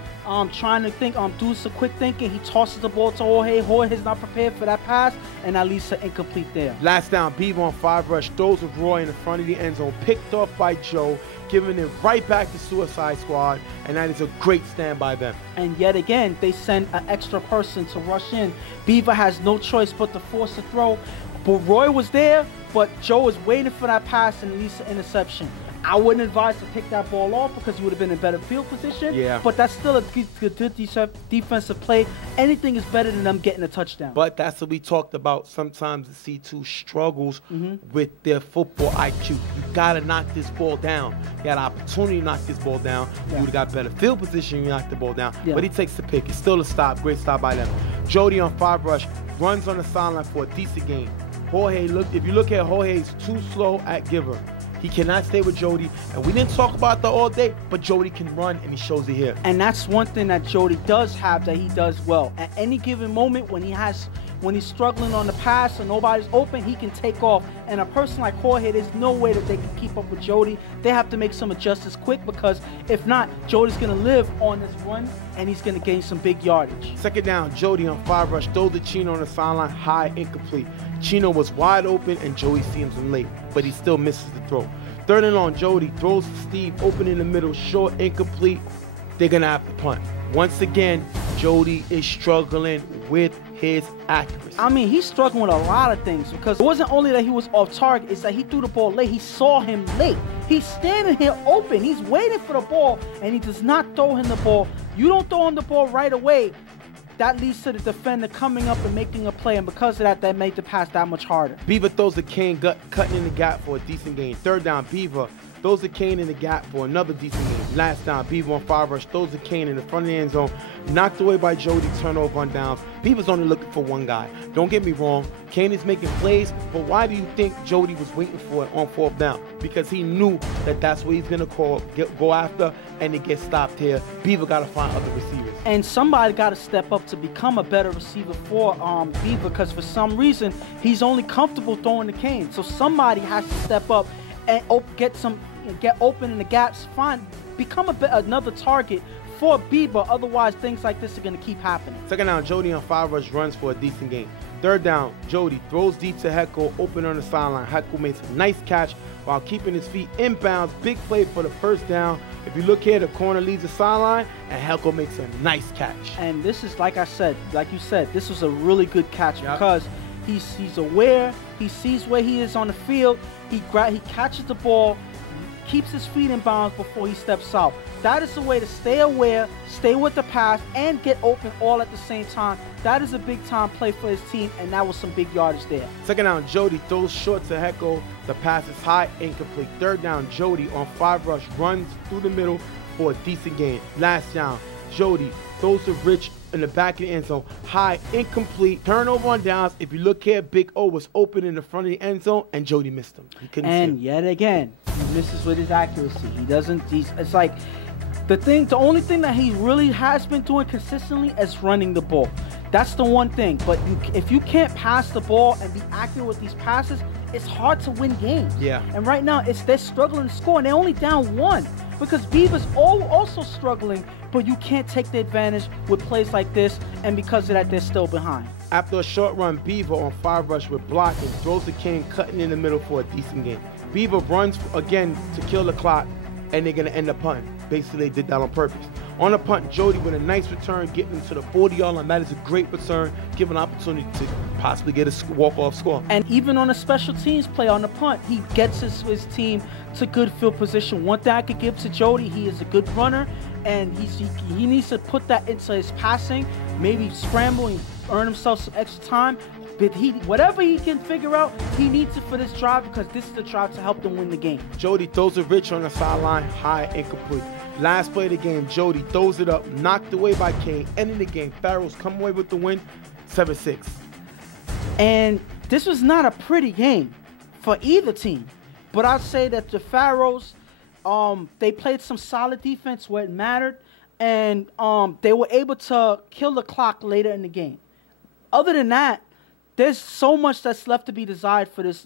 trying to think, do some quick thinking. He tosses the ball to Jorge. Jorge's not prepared for that pass, and that leads to incomplete there. Last down, Bieber on 5-rush, throws with Roy in the front of the end zone, picked off by Joe, giving it right back to Suicide Squad, and that is a great stand by them. And yet again, they send an extra person to rush in. Bieber has no choice but to force the throw. But Roy was there, but Joe was waiting for that pass and at least an interception. I wouldn't advise to pick that ball off because you would have been in better field position. Yeah. But that's still a good defensive play. Anything is better than them getting a touchdown. But that's what we talked about. Sometimes the C2 struggles with their football IQ. You got to knock this ball down. He had an opportunity to knock this ball down. Yeah. You would have got better field position. You knocked the ball down. Yeah. But he takes the pick. It's still a stop. Great stop by them. Jody on 5 rush. Runs on the sideline for a decent game. Jorge, if you look at Jorge, he's too slow at giver. He cannot stay with Jody. And we didn't talk about that all day, but Jody can run, and he shows it here. And that's one thing that Jody does have that he does well. At any given moment when he's struggling on the pass and nobody's open, he can take off. And a person like Jorge, there's no way that they can keep up with Jody. They have to make some adjustments quick because if not, Jody's going to live on this run and he's going to gain some big yardage. Second down, Jody on 5 rush. Throw to Chino on the sideline, high, incomplete. Chino was wide open and Jody sees him late, but he still misses the throw. Third and long, Jody throws to Steve, open in the middle, short, incomplete. They're going to have to punt. Once again, Jody is struggling with his accuracy. I mean, he's struggling with a lot of things because it wasn't only that he was off target, it's that he threw the ball late. He saw him late. He's standing here open. He's waiting for the ball, and he does not throw him the ball. You don't throw him the ball right away. That leads to the defender coming up and making a play, and because of that, that made the pass that much harder. Beaver throws the cane, cutting in the gap for a decent gain. Third down, Beaver throws the cane in the gap for another decent gain. Last down, Beaver on 5 rush, throws the cane in the front of the end zone, knocked away by Jody, turnover on downs. Beaver's only looking for one guy. Don't get me wrong, Kane is making plays, but why do you think Jody was waiting for it on 4th down? Because he knew that that's what he's going to go after, and it gets stopped here. Beaver got to find other receivers. And somebody got to step up to become a better receiver for Beaver because for some reason, he's only comfortable throwing the cane. So somebody has to step up and get open in the gaps, become another target for Bieber. Otherwise, things like this are going to keep happening. Second down, Jody on 5 rush runs for a decent gain. Third down, Jody throws deep to Heckel, open on the sideline. Heckel makes a nice catch while keeping his feet inbounds. Big play for the first down. If you look here, the corner leaves the sideline, and Heckel makes a nice catch. And this is, like you said, this was a really good catch because he's aware, he sees where he is on the field, he catches the ball, keeps his feet in bounds before he steps out. That is the way to stay aware, stay with the pass, and get open all at the same time. That is a big-time play for his team, and that was some big yardage there. Second down, Jody throws short to Heckel. The pass is high, incomplete. Third down, Jody on 5 rush runs through the middle for a decent gain. Last down, Jody throws to Rich in the back of the end zone. High, incomplete. Turnover on downs. If you look here, Big O was open in the front of the end zone, and Jody missed him. He couldn't see him. And yet again, he misses with his accuracy. It's like the only thing that he really has been doing consistently is running the ball. That's the one thing. But if you can't pass the ball and be accurate with these passes, it's hard to win games. Yeah. And right now, they're struggling to score, and they're only down 1 because Beaver's also struggling, but you can't take the advantage with plays like this, and because of that, they're still behind. After a short run, Beaver on 5 rush with blocking, throws the cane, cutting in the middle for a decent gain. Beaver runs again to kill the clock, and they're going to end up punting. Basically, they did that on purpose. On the punt, Jody with a nice return, getting him to the 40-yard line. That is a great return, giving an opportunity to possibly get a walk-off score. And even on a special teams play on the punt, he gets his team to good field position. One thing I could give to Jody, he is a good runner, and he needs to put that into his passing, maybe scramble and earn himself some extra time. But whatever he can figure out, he needs it for this drive because this is the drive to help them win the game. Jody throws a Rich on the sideline, high, incomplete. Last play of the game, Jody throws it up, knocked away by Kane, ending the game. Pharaohs come away with the win, 7-6. And this was not a pretty game for either team. But I'd say that the Pharaohs, they played some solid defense where it mattered, and they were able to kill the clock later in the game. Other than that, there's so much that's left to be desired for this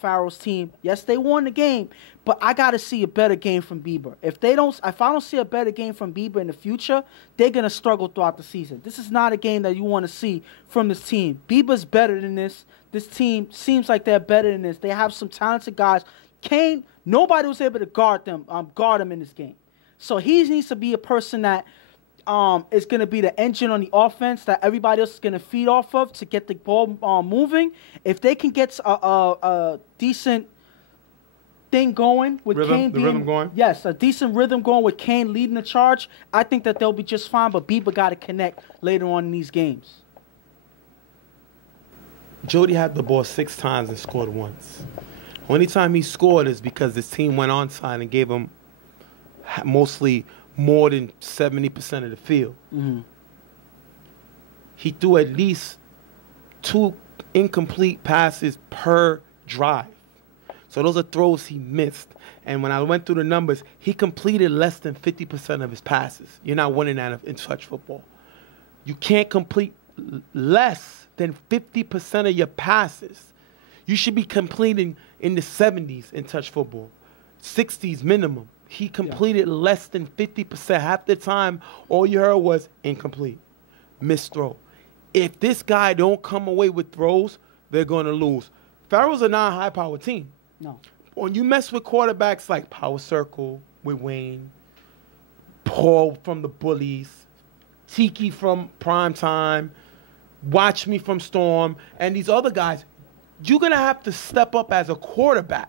Pharaohs team. Yes, they won the game, but I got to see a better game from Bieber. If I don't see a better game from Bieber in the future, they're going to struggle throughout the season. This is not a game that you want to see from this team. Bieber's better than this. This team seems like they're better than this. They have some talented guys. Kane, nobody was able to guard him in this game. So he needs to be a person that is going to be the engine on the offense that everybody else is going to feed off of to get the ball moving. If they can get a decent thing going with Kane rhythm going? Yes, a decent rhythm going with Kane leading the charge, I think that they'll be just fine, but Bieber got to connect later on in these games. Jody had the ball 6 times and scored once. Only time he scored is because his team went onside and gave him mostly more than 70% of the field. Mm-hmm. He threw at least 2 incomplete passes per drive. So those are throws he missed. And when I went through the numbers, he completed less than 50% of his passes. You're not winning that in touch football. You can't complete less than 50% of your passes. You should be completing in the 70s in touch football, 60s minimum. He completed less than 50%. Half the time, all you heard was incomplete, missed throw. If this guy don't come away with throws, they're going to lose. Pharaohs are not a high-power team. No. When you mess with quarterbacks like Power Circle with Wayne, Paul from the Bullies, Tiki from Primetime, Watch Me from Storm, and these other guys, you're going to have to step up as a quarterback.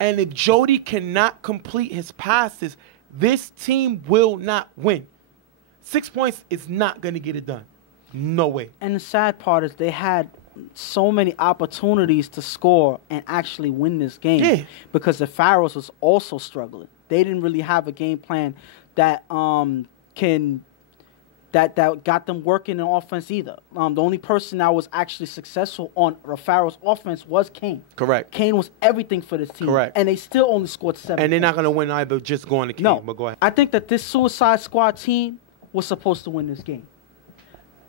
And if Jody cannot complete his passes, this team will not win. 6 points is not going to get it done. No way. And the sad part is they had so many opportunities to score and actually win this game because the Pharaohs was also struggling. They didn't really have a game plan that that got them working in offense either. The only person that was actually successful on the Pharaohs offense was Kane. Correct. Kane was everything for this team. Correct. And they still only scored 7 And they're not points. going to win either just going to Kane. No. But go ahead. I think that this Suicide Squad team was supposed to win this game.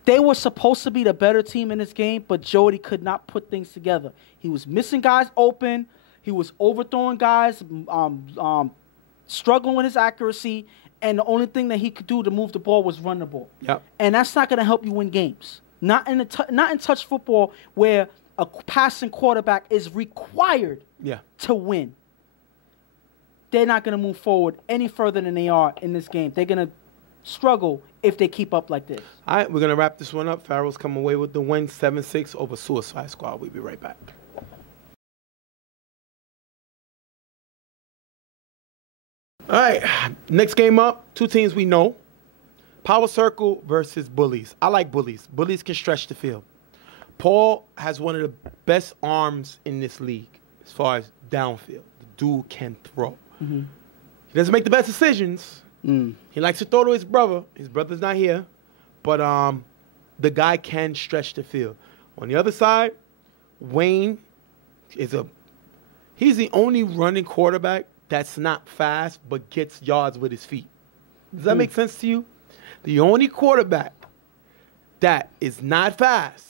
They were supposed to be the better team in this game, but Jody could not put things together. He was missing guys open. He was overthrowing guys, struggling with his accuracy, and the only thing that he could do to move the ball was run the ball. Yep. And that's not going to help you win games. Not in touch football where a passing quarterback is required to win. They're not going to move forward any further than they are in this game. They're going to struggle if they keep up like this. All right, we're going to wrap this one up. Pharaohs come away with the win, 7-6 over Suicide Squad. We'll be right back. All right, next game up, 2 teams we know. Power Circle versus Bullies. I like Bullies. Bullies can stretch the field. Paul has one of the best arms in this league as far as downfield. The dude can throw. Mm-hmm. He doesn't make the best decisions. He likes to throw to his brother. His brother's not here. But the guy can stretch the field. On the other side, Wayne he's the only running quarterback that's not fast but gets yards with his feet. Does that make sense to you? The only quarterback that is not fast,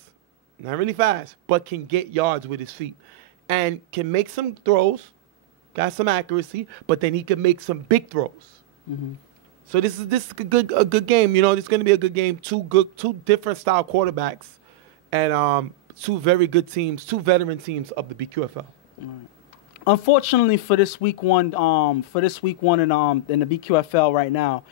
not really fast, but can get yards with his feet and can make some throws, got some accuracy, but then he can make some big throws. Mm-hmm. So this is a good game. You know, it's going to be a good game. Two different style quarterbacks, and 2 very good teams, 2 veteran teams of the BQFL. Right. Unfortunately for this week one, in the BQFL right now,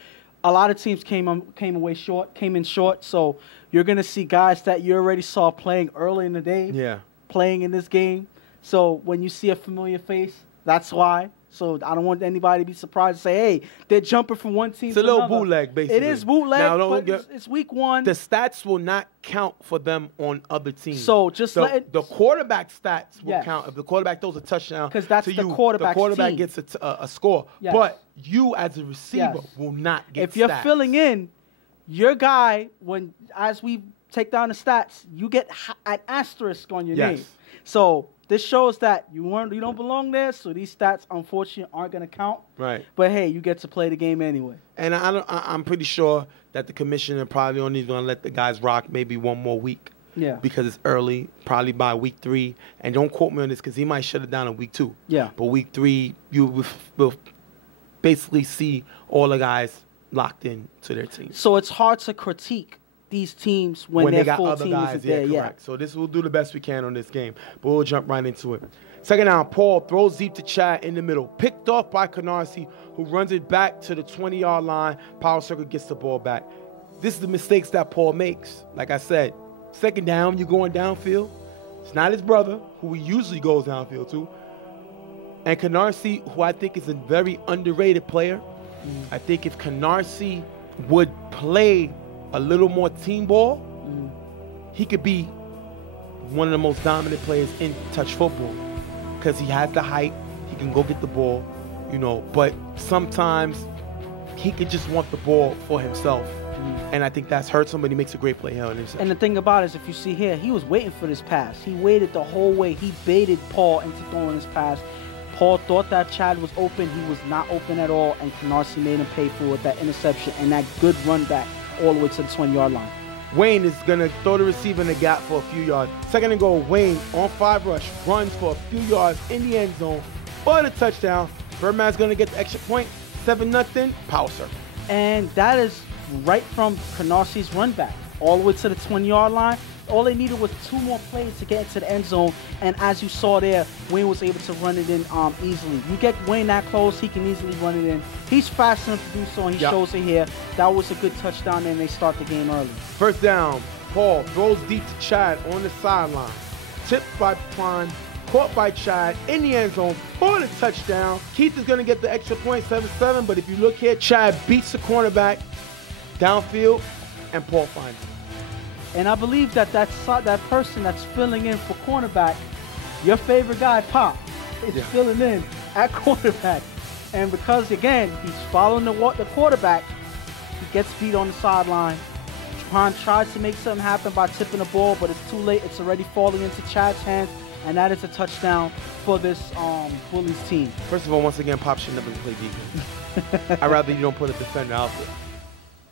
a lot of teams came in short. So you're gonna see guys that you already saw playing early in the day, playing in this game. So when you see a familiar face, that's why. So I don't want anybody to be surprised and say, hey, they're jumping from one team to another. It's a little bootleg, basically. It is bootleg, now, but it's week 1. The stats will not count for them on other teams. So just the quarterback stats will count. If the quarterback throws a touchdown, because that's the quarterback's the quarterback team. gets a score. Yes. But you, as a receiver, will not get If you're stats. filling in, your guy, as we take down the stats, you get an asterisk on your name. So this shows that you don't belong there, so these stats, unfortunately, aren't going to count. Right. But, hey, you get to play the game anyway. And I'm pretty sure that the commissioner probably only going to let the guys rock maybe one more week. Yeah. Because it's early, probably by week 3. And don't quote me on this because he might shut it down in week 2. Yeah. But week 3, you will basically see all the guys locked in to their team. So it's hard to critique these teams when they their got full other team guys, isn't there. correct. So we'll do the best we can on this game, but we'll jump right into it. Second down, Paul throws deep to Chad in the middle, picked off by Canarsie, who runs it back to the 20-yard line. Power Circle gets the ball back. this is the mistakes that Paul makes. Like I said, second down, you're going downfield. It's not his brother, who he usually goes downfield to. And Canarsie, who I think is a very underrated player. I think if Canarsie would play a little more team ball, he could be one of the most dominant players in touch football because he has the height, he can go get the ball, you know, but sometimes he could just want the ball for himself. And I think that's hurt somebody. He makes a great play here. And the thing about it is, if you see here, he was waiting for this pass. He waited the whole way. He baited Paul into throwing this pass. Paul thought that Chad was open. He was not open at all, and Canarsie made him pay for it with that interception and that good run back all the way to the 20-yard line. Wayne is going to throw the receiver in the gap for a few yards. Second and goal, Wayne on 5 rush, runs for a few yards in the end zone for the touchdown. Birdman's going to get the extra point, 7-0, power circle. And that is right from Canarsie's run back all the way to the 20-yard line. All they needed was 2 more plays to get into the end zone, and as you saw there, Wayne was able to run it in easily. You get Wayne that close, he can easily run it in. He's fast enough to do so, and he shows it here. That was a good touchdown, and they start the game early. First down, Paul throws deep to Chad on the sideline. Tipped by Prime, caught by Chad in the end zone for the touchdown. Keith is going to get the extra point, 7-7, but if you look here, Chad beats the cornerback downfield, and Paul finds him. And I believe that person that's filling in for cornerback, your favorite guy, Pop, is filling in at quarterback. And because, again, he's following the quarterback, he gets beat on the sideline. Prime tries to make something happen by tipping the ball, but it's too late. It's already falling into Chad's hands, and that is a touchdown for this Bullies team. First of all, once again, Pop should never play defense. I'd rather you don't put a defender out there.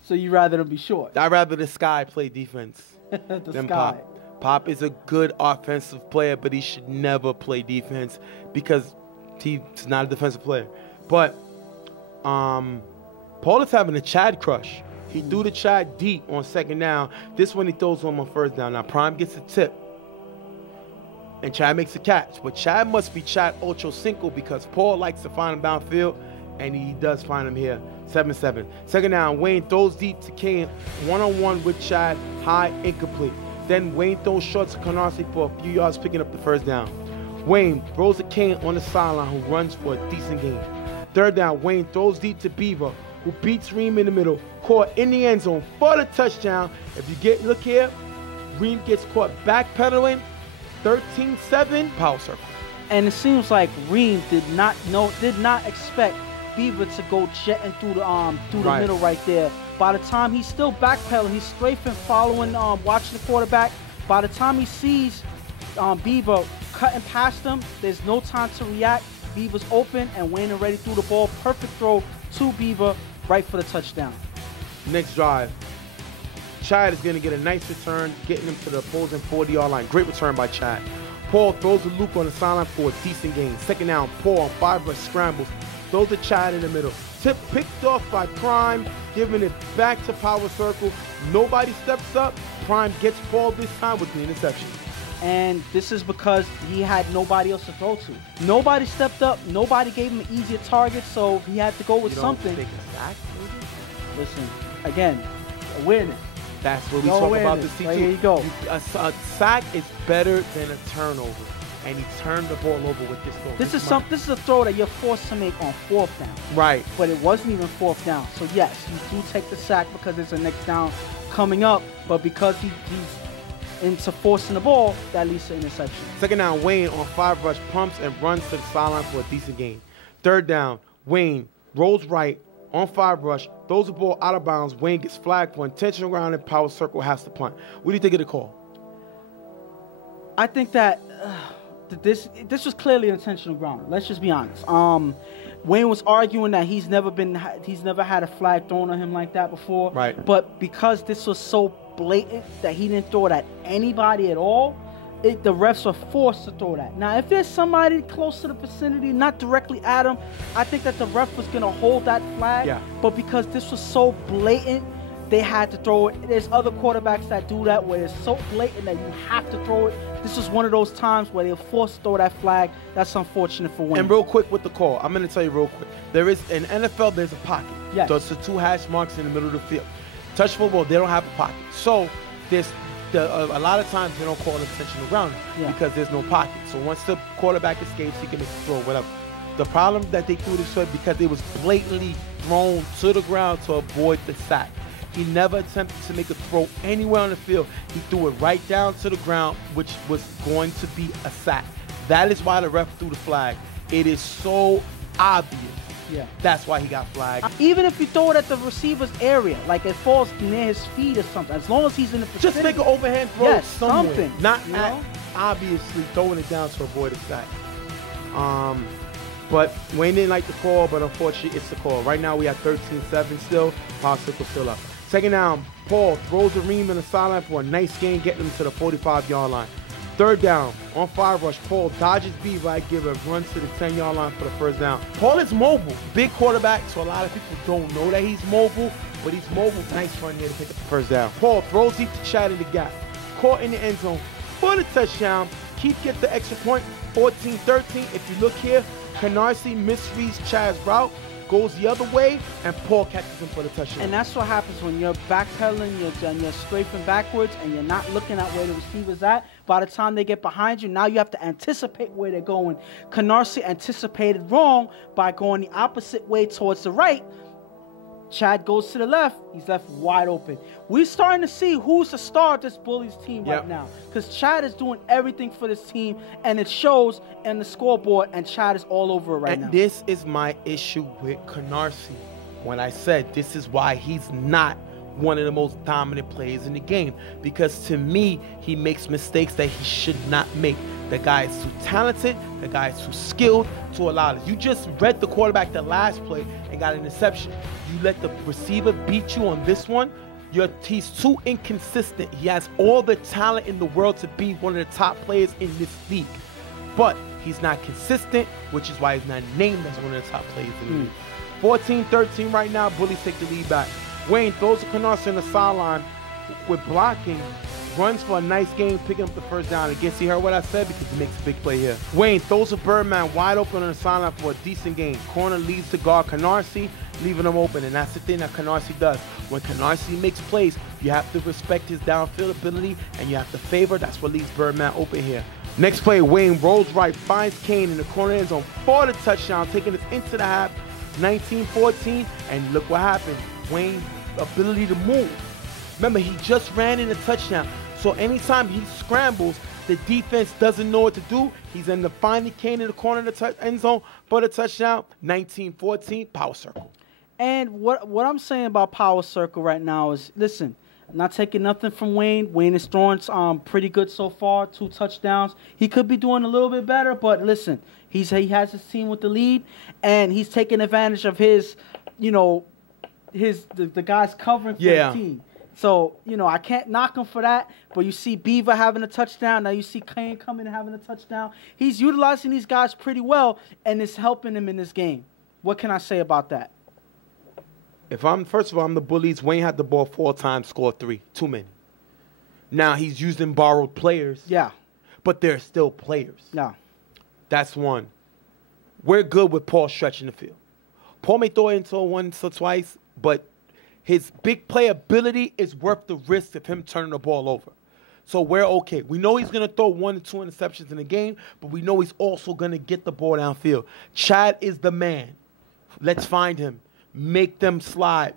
So you rather them be short? I'd rather the Sky play defense than Pop. Pop is a good offensive player, but he should never play defense because he's not a defensive player. But Paul is having a Chad crush. He threw the Chad deep on second down. This one he throws him on first down. Now Prime gets a tip, and Chad makes a catch. But Chad must be Chad Ocho Cinco because Paul likes to find him downfield, and he does find him here. 7-7. Second down, Wayne throws deep to Kane, one-on-one with Chad, high, incomplete. Then Wayne throws short to Canarsie for a few yards, picking up the first down. Wayne throws to Kane on the sideline, who runs for a decent gain. Third down, Wayne throws deep to Beaver, who beats Reem in the middle, caught in the end zone for the touchdown. If you look here, Reem gets caught backpedaling, 13-7, power circle. And it seems like Reem did not expect Beaver to go jetting through the middle right there. By the time he's still backpedaling, he's strafing, following, watching the quarterback. By the time he sees Beaver cutting past him, there's no time to react. Beaver's open, and Wayne already threw the ball. Perfect throw to Beaver, right for the touchdown. Next drive, Chad is going to get a nice return, getting him to the opposing 40-yard line. Great return by Chad. Paul throws a loop on the sideline for a decent gain. Second down, Paul on 5 rush scrambles. Throws the Chad in the middle. Tip picked off by Prime, giving it back to power circle. Nobody steps up. Prime gets Paul this time with the interception. And this is because he had nobody else to throw to. Nobody stepped up. Nobody gave him an easier target, so he had to go with something. Take a sack, maybe? Listen, again, awareness. That's what we talk about the C2. Right, here you go. A sack is better than a turnover. And he turned the ball over with this throw. This is a throw that you're forced to make on 4th down. Right. But it wasn't even 4th down. So yes, you do take the sack because it's a next down coming up. But because he's into forcing the ball, that leads to interception. Second down, Wayne on 5 rush pumps and runs to the sideline for a decent gain. Third down, Wayne rolls right on 5 rush, throws the ball out of bounds. Wayne gets flagged for intentional ground and power circle has to punt. What do you think of the call? I think that this was clearly intentional ground. Let's just be honest. Wayne was arguing that he's never had a flag thrown on him like that before. Right. But because this was so blatant that he didn't throw it at anybody at all, the refs are forced to throw that. Now, if there's somebody close to the vicinity, not directly at him, I think that the ref was going to hold that flag. Yeah. But because this was so blatant, they had to throw it. There's other quarterbacks that do that where it's so blatant that you have to throw it. This was one of those times where they're forced to throw that flag. That's unfortunate for Wayne. And real quick with the call, I'm going to tell you real quick. There is, in NFL, there's a pocket. Yes. So it's the 2 hash marks in the middle of the field. Touch football, they don't have a pocket. So there's a lot of times they don't call an intentional grounding because there's no pocket. So once the quarterback escapes, he can make a throw, whatever. The problem that they threw this way because it was blatantly thrown to the ground to avoid the sack. He never attempted to make a throw anywhere on the field. He threw it right down to the ground, which was going to be a sack. That is why the ref threw the flag. It is so obvious. Yeah. That's why he got flagged. Even if you throw it at the receiver's area, like it falls near his feet or something, as long as he's in the vicinity. Just make an overhand throw somewhere. Something. Not obviously throwing it down to avoid a sack. But Wayne didn't like the call, but unfortunately it's the call. Right now we have 13-7 still. Power circle still up. Second down, Paul throws a ream in the sideline for a nice gain, getting him to the 45-yard line. Third down, on 5 rush, Paul dodges B right, runs to the 10-yard line for the first down. Paul is mobile, big quarterback, so a lot of people don't know that he's mobile, but he's mobile. Nice run here to pick up the first down. Paul throws deep to Chad in the gap, caught in the end zone for the touchdown. Keith gets the extra point, 14-13. If you look here, Canarsie misreads Chad's route, goes the other way, and Paul catches him for the touchdown. And that's what happens when you're backpedaling, you're strafing backwards, and you're not looking at where the receiver's at. By the time they get behind you, now you have to anticipate where they're going. Canarsie anticipated wrong by going the opposite way towards the right. Chad goes to the left. He's left wide open. We're starting to see who's the star of this Bullies team right now. Because Chad is doing everything for this team, and it shows in the scoreboard, and Chad is all over it right now. And this is my issue with Canarsie. When I said this is why he's not one of the most dominant players in the game. Because to me, he makes mistakes that he should not make. The guy is too talented. The guy is too skilled to allow this. You just read the quarterback the last play and got an interception. You let the receiver beat you on this one. He's too inconsistent. He has all the talent in the world to be one of the top players in this league. But he's not consistent, which is why he's not named as one of the top players in the league. 14-13 right now. Bullies take the lead back. Wayne throws to Canarsie on the sideline with blocking. Runs for a nice game, picking up the first down. I guess he heard what I said because he makes a big play here. Wayne throws a Birdman wide open on the sideline for a decent gain. Corner leaves to guard Canarsie, leaving him open. And that's the thing that Canarsie does. When Canarsie makes plays, you have to respect his downfield ability and you have to favor. That's what leaves Birdman open here. Next play, Wayne rolls right, finds Kane in the corner end zone for the touchdown, taking us into the half, 19-14. And look what happened. Wayne's ability to move. Remember, he just ran in a touchdown. So anytime he scrambles, the defense doesn't know what to do. He's in the finding Kane in the corner of the end zone for the touchdown. 19-14, power circle. And what I'm saying about power circle right now is, listen, I'm not taking nothing from Wayne. Wayne is throwing pretty good so far, 2 touchdowns. He could be doing a little bit better, but listen, he has his team with the lead, and he's taking advantage of his, the guys covering for the team. So, I can't knock him for that. But you see Beaver having a touchdown. Now you see Kane coming and having a touchdown. He's utilizing these guys pretty well, and it's helping him in this game. What can I say about that? First of all, I'm the Bullies. Wayne had the ball 4 times, scored 3. Too many. Now he's using borrowed players. Yeah. But they're still players. Yeah. That's one. We're good with Paul stretching the field. Paul may throw it into once or twice, but his big play ability is worth the risk of him turning the ball over. So we're okay. We know he's going to throw 1 to 2 interceptions in a game, but we know he's also going to get the ball downfield. Chad is the man. Let's find him. Make them slide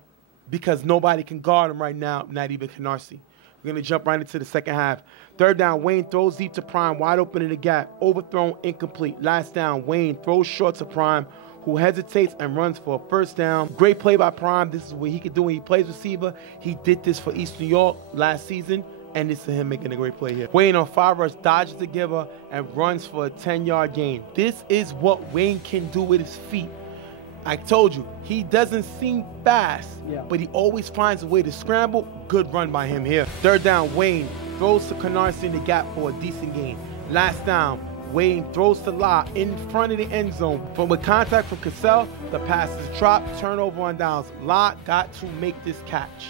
because nobody can guard him right now, not even Canarsie. We're going to jump right into the second half. Third down, Wayne throws deep to Prime, wide open in the gap. Overthrown, incomplete. Last down, Wayne throws short to Prime, who hesitates and runs for a first down. Great play by Prime. This is what he can do when he plays receiver. He did this for East New York last season, and this is him making a great play here. Wayne on 5 rush dodges the giver and runs for a 10-yard gain. This is what Wayne can do with his feet. I told you, he doesn't seem fast, but he always finds a way to scramble. Good run by him here. Third down, Wayne throws to Canarsie in the gap for a decent gain. Last down, Wayne throws to La in front of the end zone. But with contact from Cassell, the pass is dropped, turnover on downs. La got to make this catch.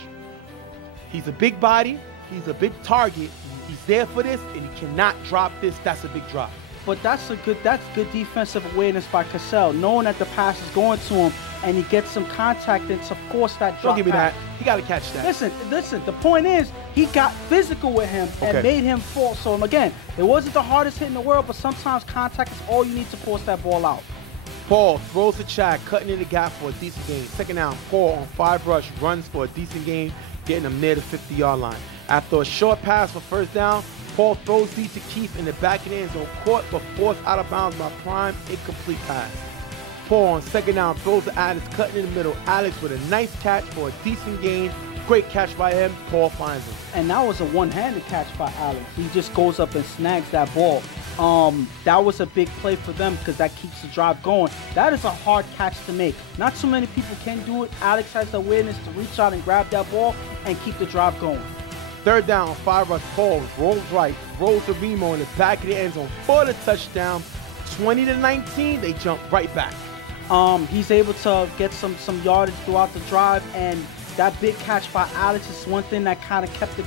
He's a big body. He's a big target. He's there for this, and he cannot drop this. That's a big drop. but that's good defensive awareness by Cassell, knowing that the pass is going to him, and he gets some contact in to force that drop. Don't give me pass. that. He got to catch that. Listen. The point is, he got physical with him and made him fall. So again, it wasn't the hardest hit in the world, but sometimes contact is all you need to force that ball out. Paul throws to Chad, cutting in the gap for a decent gain. Second down, Paul on 5 rush, runs for a decent gain, getting him near the 50-yard line. After a short pass for first down, Paul throws deep to Keith in the back of the end zone, caught but forced out of bounds by Prime, incomplete pass. Paul on second down throws to Alex, cutting in the middle. Alex with a nice catch for a decent gain. Great catch by him. Paul finds him. And that was a one-handed catch by Alex. He just goes up and snags that ball. That was a big play for them because that keeps the drive going. That is a hard catch to make. Not too many people can do it. Alex has the awareness to reach out and grab that ball and keep the drive going. Third down on 5 rush, Paul rolls right, rolls to Remo in the back of the end zone for the touchdown. 20-19, they jump right back. He's able to get some yardage throughout the drive, and that big catch by Alex is one thing that kind of kept the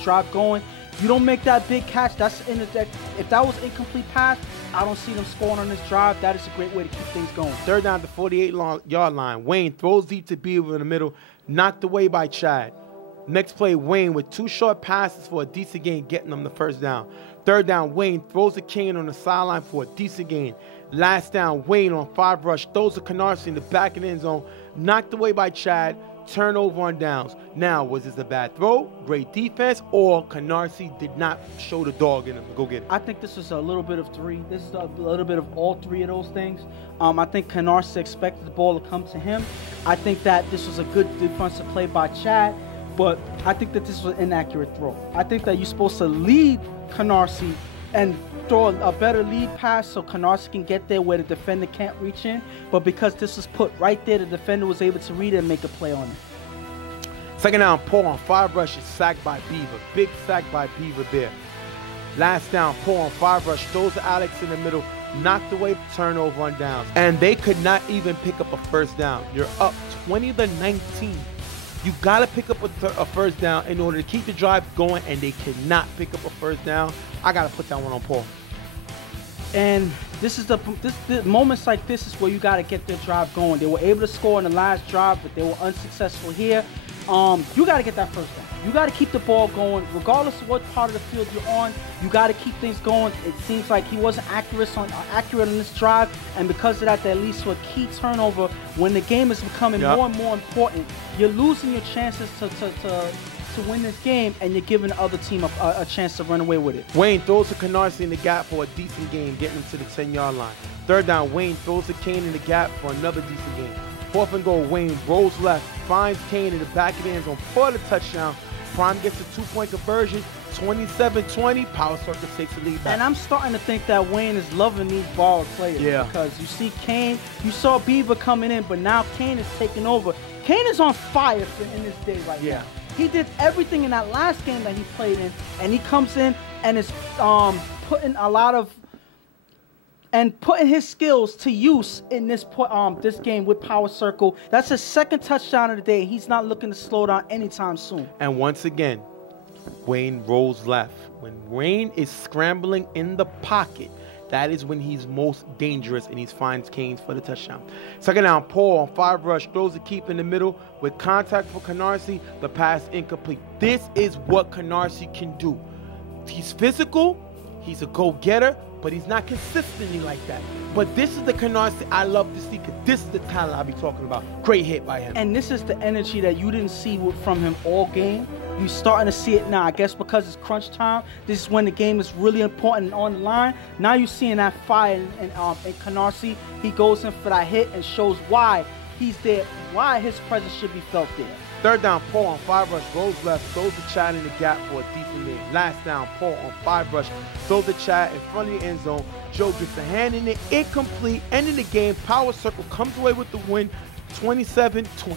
drive going. You don't make that big catch, if that was incomplete pass, I don't see them scoring on this drive. That is a great way to keep things going. Third down at the 48-yard line. Wayne throws deep to Beaver in the middle, knocked away by Chad. Next play, Wayne with 2 short passes for a decent gain, getting them the first down. Third down, Wayne throws a Kane on the sideline for a decent gain. Last down, Wayne on 5 rush, throws a Canarsie in the back of the end zone, knocked away by Chad, turnover on downs. Now, was this a bad throw, great defense, or Canarsie did not show the dog in him to go get it? I think this is a little bit of 3. This is a little bit of all 3 of those things. I think Canarsie expected the ball to come to him. I think that this was a good defensive play by Chad. But I think that this was an inaccurate throw. I think that you're supposed to lead Canarsie and throw a better lead pass so Canarsie can get there where the defender can't reach in. But because this was put right there, the defender was able to read it and make a play on it. Second down, Paul on 5 rushes, sacked by Beaver. Big sack by Beaver there. Last down, Paul on 5 rush, throws to Alex in the middle, knocked away, turnover on downs. And they could not even pick up a first down. You're up 20-19. You got to pick up a first down in order to keep the drive going, and they cannot pick up a first down. I got to put that one on Paul. And this is the moments like this is where you got to get their drive going. They were able to score in the last drive, but they were unsuccessful here. You got to get that first down. You got to keep the ball going, regardless of what part of the field you're on. You got to keep things going. It seems like he wasn't accurate on this drive, and because of that, that leads to a key turnover. When the game is becoming more and more important, you're losing your chances to win this game, and you're giving the other team a chance to run away with it. Wayne throws to Canarsie in the gap for a decent gain, getting him to the 10-yard line. Third down, Wayne throws to Kane in the gap for another decent gain. Fourth and goal, Wayne rolls left, finds Kane in the back of the end zone for the touchdown. Prime gets a 2-point conversion, 27-20. Power Circle takes the lead back. And I'm starting to think that Wayne is loving these ball players. Yeah. Because you see Kane, you saw Beaver coming in, but now Kane is taking over. Kane is on fire in this day right now. He did everything in that last game that he played in, and he comes in and is putting his skills to use in this game with Power Circle. That's his 2nd touchdown of the day. He's not looking to slow down anytime soon. And once again, Wayne rolls left. When Wayne is scrambling in the pocket, that is when he's most dangerous, and he finds Kane for the touchdown. Second down, Paul on 5 rush, throws a keep in the middle with contact for Canarsie. The pass incomplete. This is what Canarsie can do. He's physical. He's a go-getter, but he's not consistently like that. But this is the Canarsie I love to see, because this is the talent I'll be talking about. Great hit by him. And this is the energy that you didn't see from him all game. You're starting to see it now. I guess because it's crunch time, this is when the game is really important and on the line. Now you're seeing that fire in Canarsie. He goes in for that hit and shows why he's there, why his presence should be felt there. Third down, Paul on 5 rush, rolls left, throws the Chad in the gap for a decent gain. Last down, Paul on 5 rush, throws the Chad in front of the end zone. Joe gets a hand in it, incomplete, ending the game. Power Circle comes away with the win, 27-20.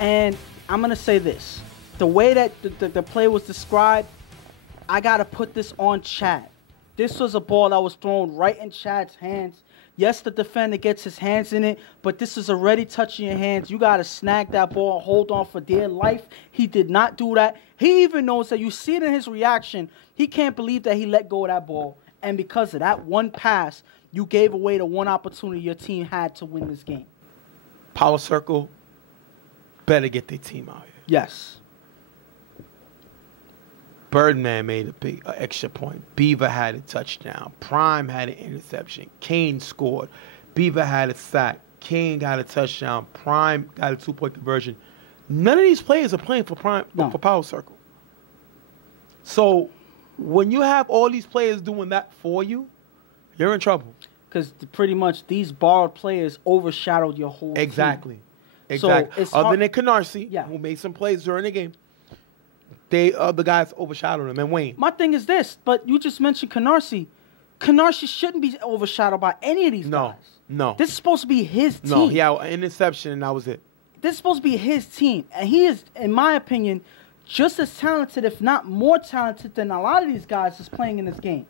And I'm going to say this. The way that the play was described, I got to put this on Chad. This was a ball that was thrown right in Chad's hands. Yes, the defender gets his hands in it, but this is already touching your hands. You got to snag that ball and hold on for dear life. He did not do that. He even knows that. You see it in his reaction. He can't believe that he let go of that ball. And because of that one pass, you gave away the one opportunity your team had to win this game. Power Circle better get their team out here. Yes. Birdman made a big extra point. Beaver had a touchdown. Prime had an interception. Kane scored. Beaver had a sack. Kane got a touchdown. Prime got a 2-point conversion. None of these players are playing for for Power Circle. So when you have all these players doing that for you, you're in trouble. Because pretty much these borrowed players overshadowed your whole team. Exactly. So it's Other hard- than Canarsie, who made some plays during the game, they other guys overshadowed him. And Wayne. My thing is this, but you just mentioned Canarsie. Canarsie shouldn't be overshadowed by any of these guys. No. This is supposed to be his team. No, he had an interception, and that was it. This is supposed to be his team. And he is, in my opinion, just as talented, if not more talented, than a lot of these guys that's playing in this game.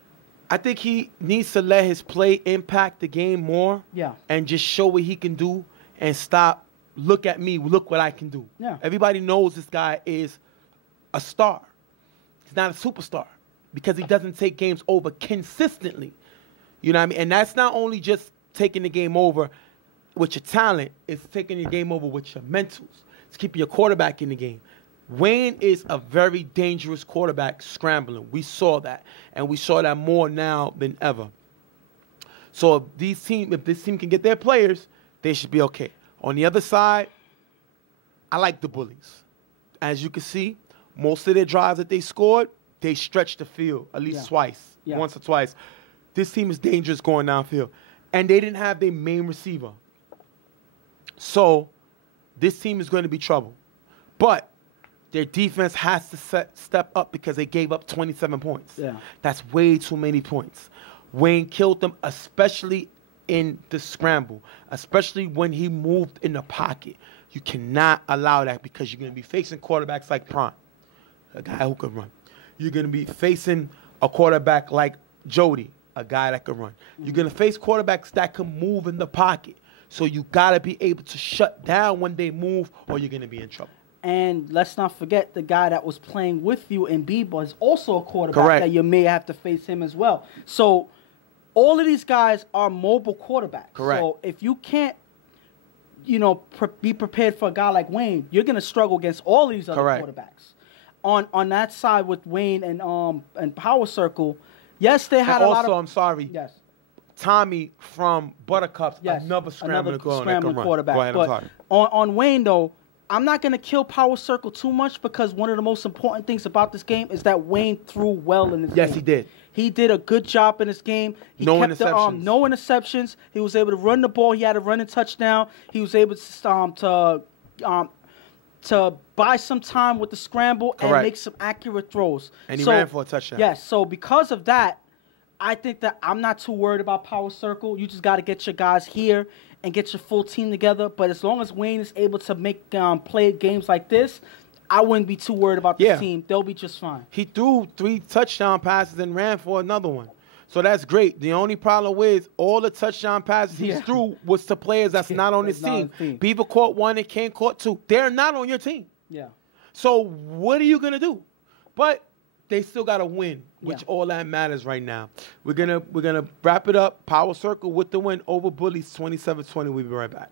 I think he needs to let his play impact the game more. Yeah. And just show what he can do and stop, look at me, look what I can do. Yeah. Everybody knows this guy is a star. He's not a superstar because he doesn't take games over consistently. You know what I mean? And that's not only just taking the game over with your talent, it's taking your game over with your mentals. It's keeping your quarterback in the game. Wayne is a very dangerous quarterback scrambling. We saw that. And we saw that more now than ever. So if this team can get their players, they should be okay. On the other side, I like the Bullies. As you can see, most of their drives that they scored, they stretched the field at least twice, once or twice. This team is dangerous going downfield. And they didn't have their main receiver. So this team is going to be trouble. But their defense has to step up because they gave up 27 points. Yeah. That's way too many points. Wayne killed them, especially in the scramble, especially when he moved in the pocket. You cannot allow that because you're going to be facing quarterbacks like Prime, a guy who can run. You're going to be facing a quarterback like Jody, a guy that can run. You're going to face quarterbacks that can move in the pocket. So you got to be able to shut down when they move or you're going to be in trouble. And let's not forget the guy that was playing with you in Bieber is also a quarterback that you may have to face him as well. So all of these guys are mobile quarterbacks. Correct. So if you can't, be prepared for a guy like Wayne, you're going to struggle against all these other quarterbacks. On that side with Wayne and Power Circle, yes, they had a lot of... Also, I'm sorry. Yes. Tommy from Buttercups, another scrambling quarterback. Go ahead, I'm sorry. On Wayne, though, I'm not going to kill Power Circle too much because one of the most important things about this game is that Wayne threw well in this game. Yes, he did. He did a good job in this game. He no kept interceptions. No interceptions. He was able to run the ball. He had a running touchdown. He was able to buy some time with the scramble and make some accurate throws. And he ran for a touchdown. Yes, so because of that, I think that I'm not too worried about Power Circle. You just got to get your guys here and get your full team together. But as long as Wayne is able to make play games like this, I wouldn't be too worried about this team. They'll be just fine. He threw 3 touchdown passes and ran for another one. So that's great. The only problem is all the touchdown passes he threw was to players that's not on his team. Beaver caught 1 and Kane caught 2. They're not on your team. Yeah. So what are you going to do? But they still got to win, which all that matters right now. We're gonna wrap it up. Power Circle with the win over Bullies 27-20. We'll be right back.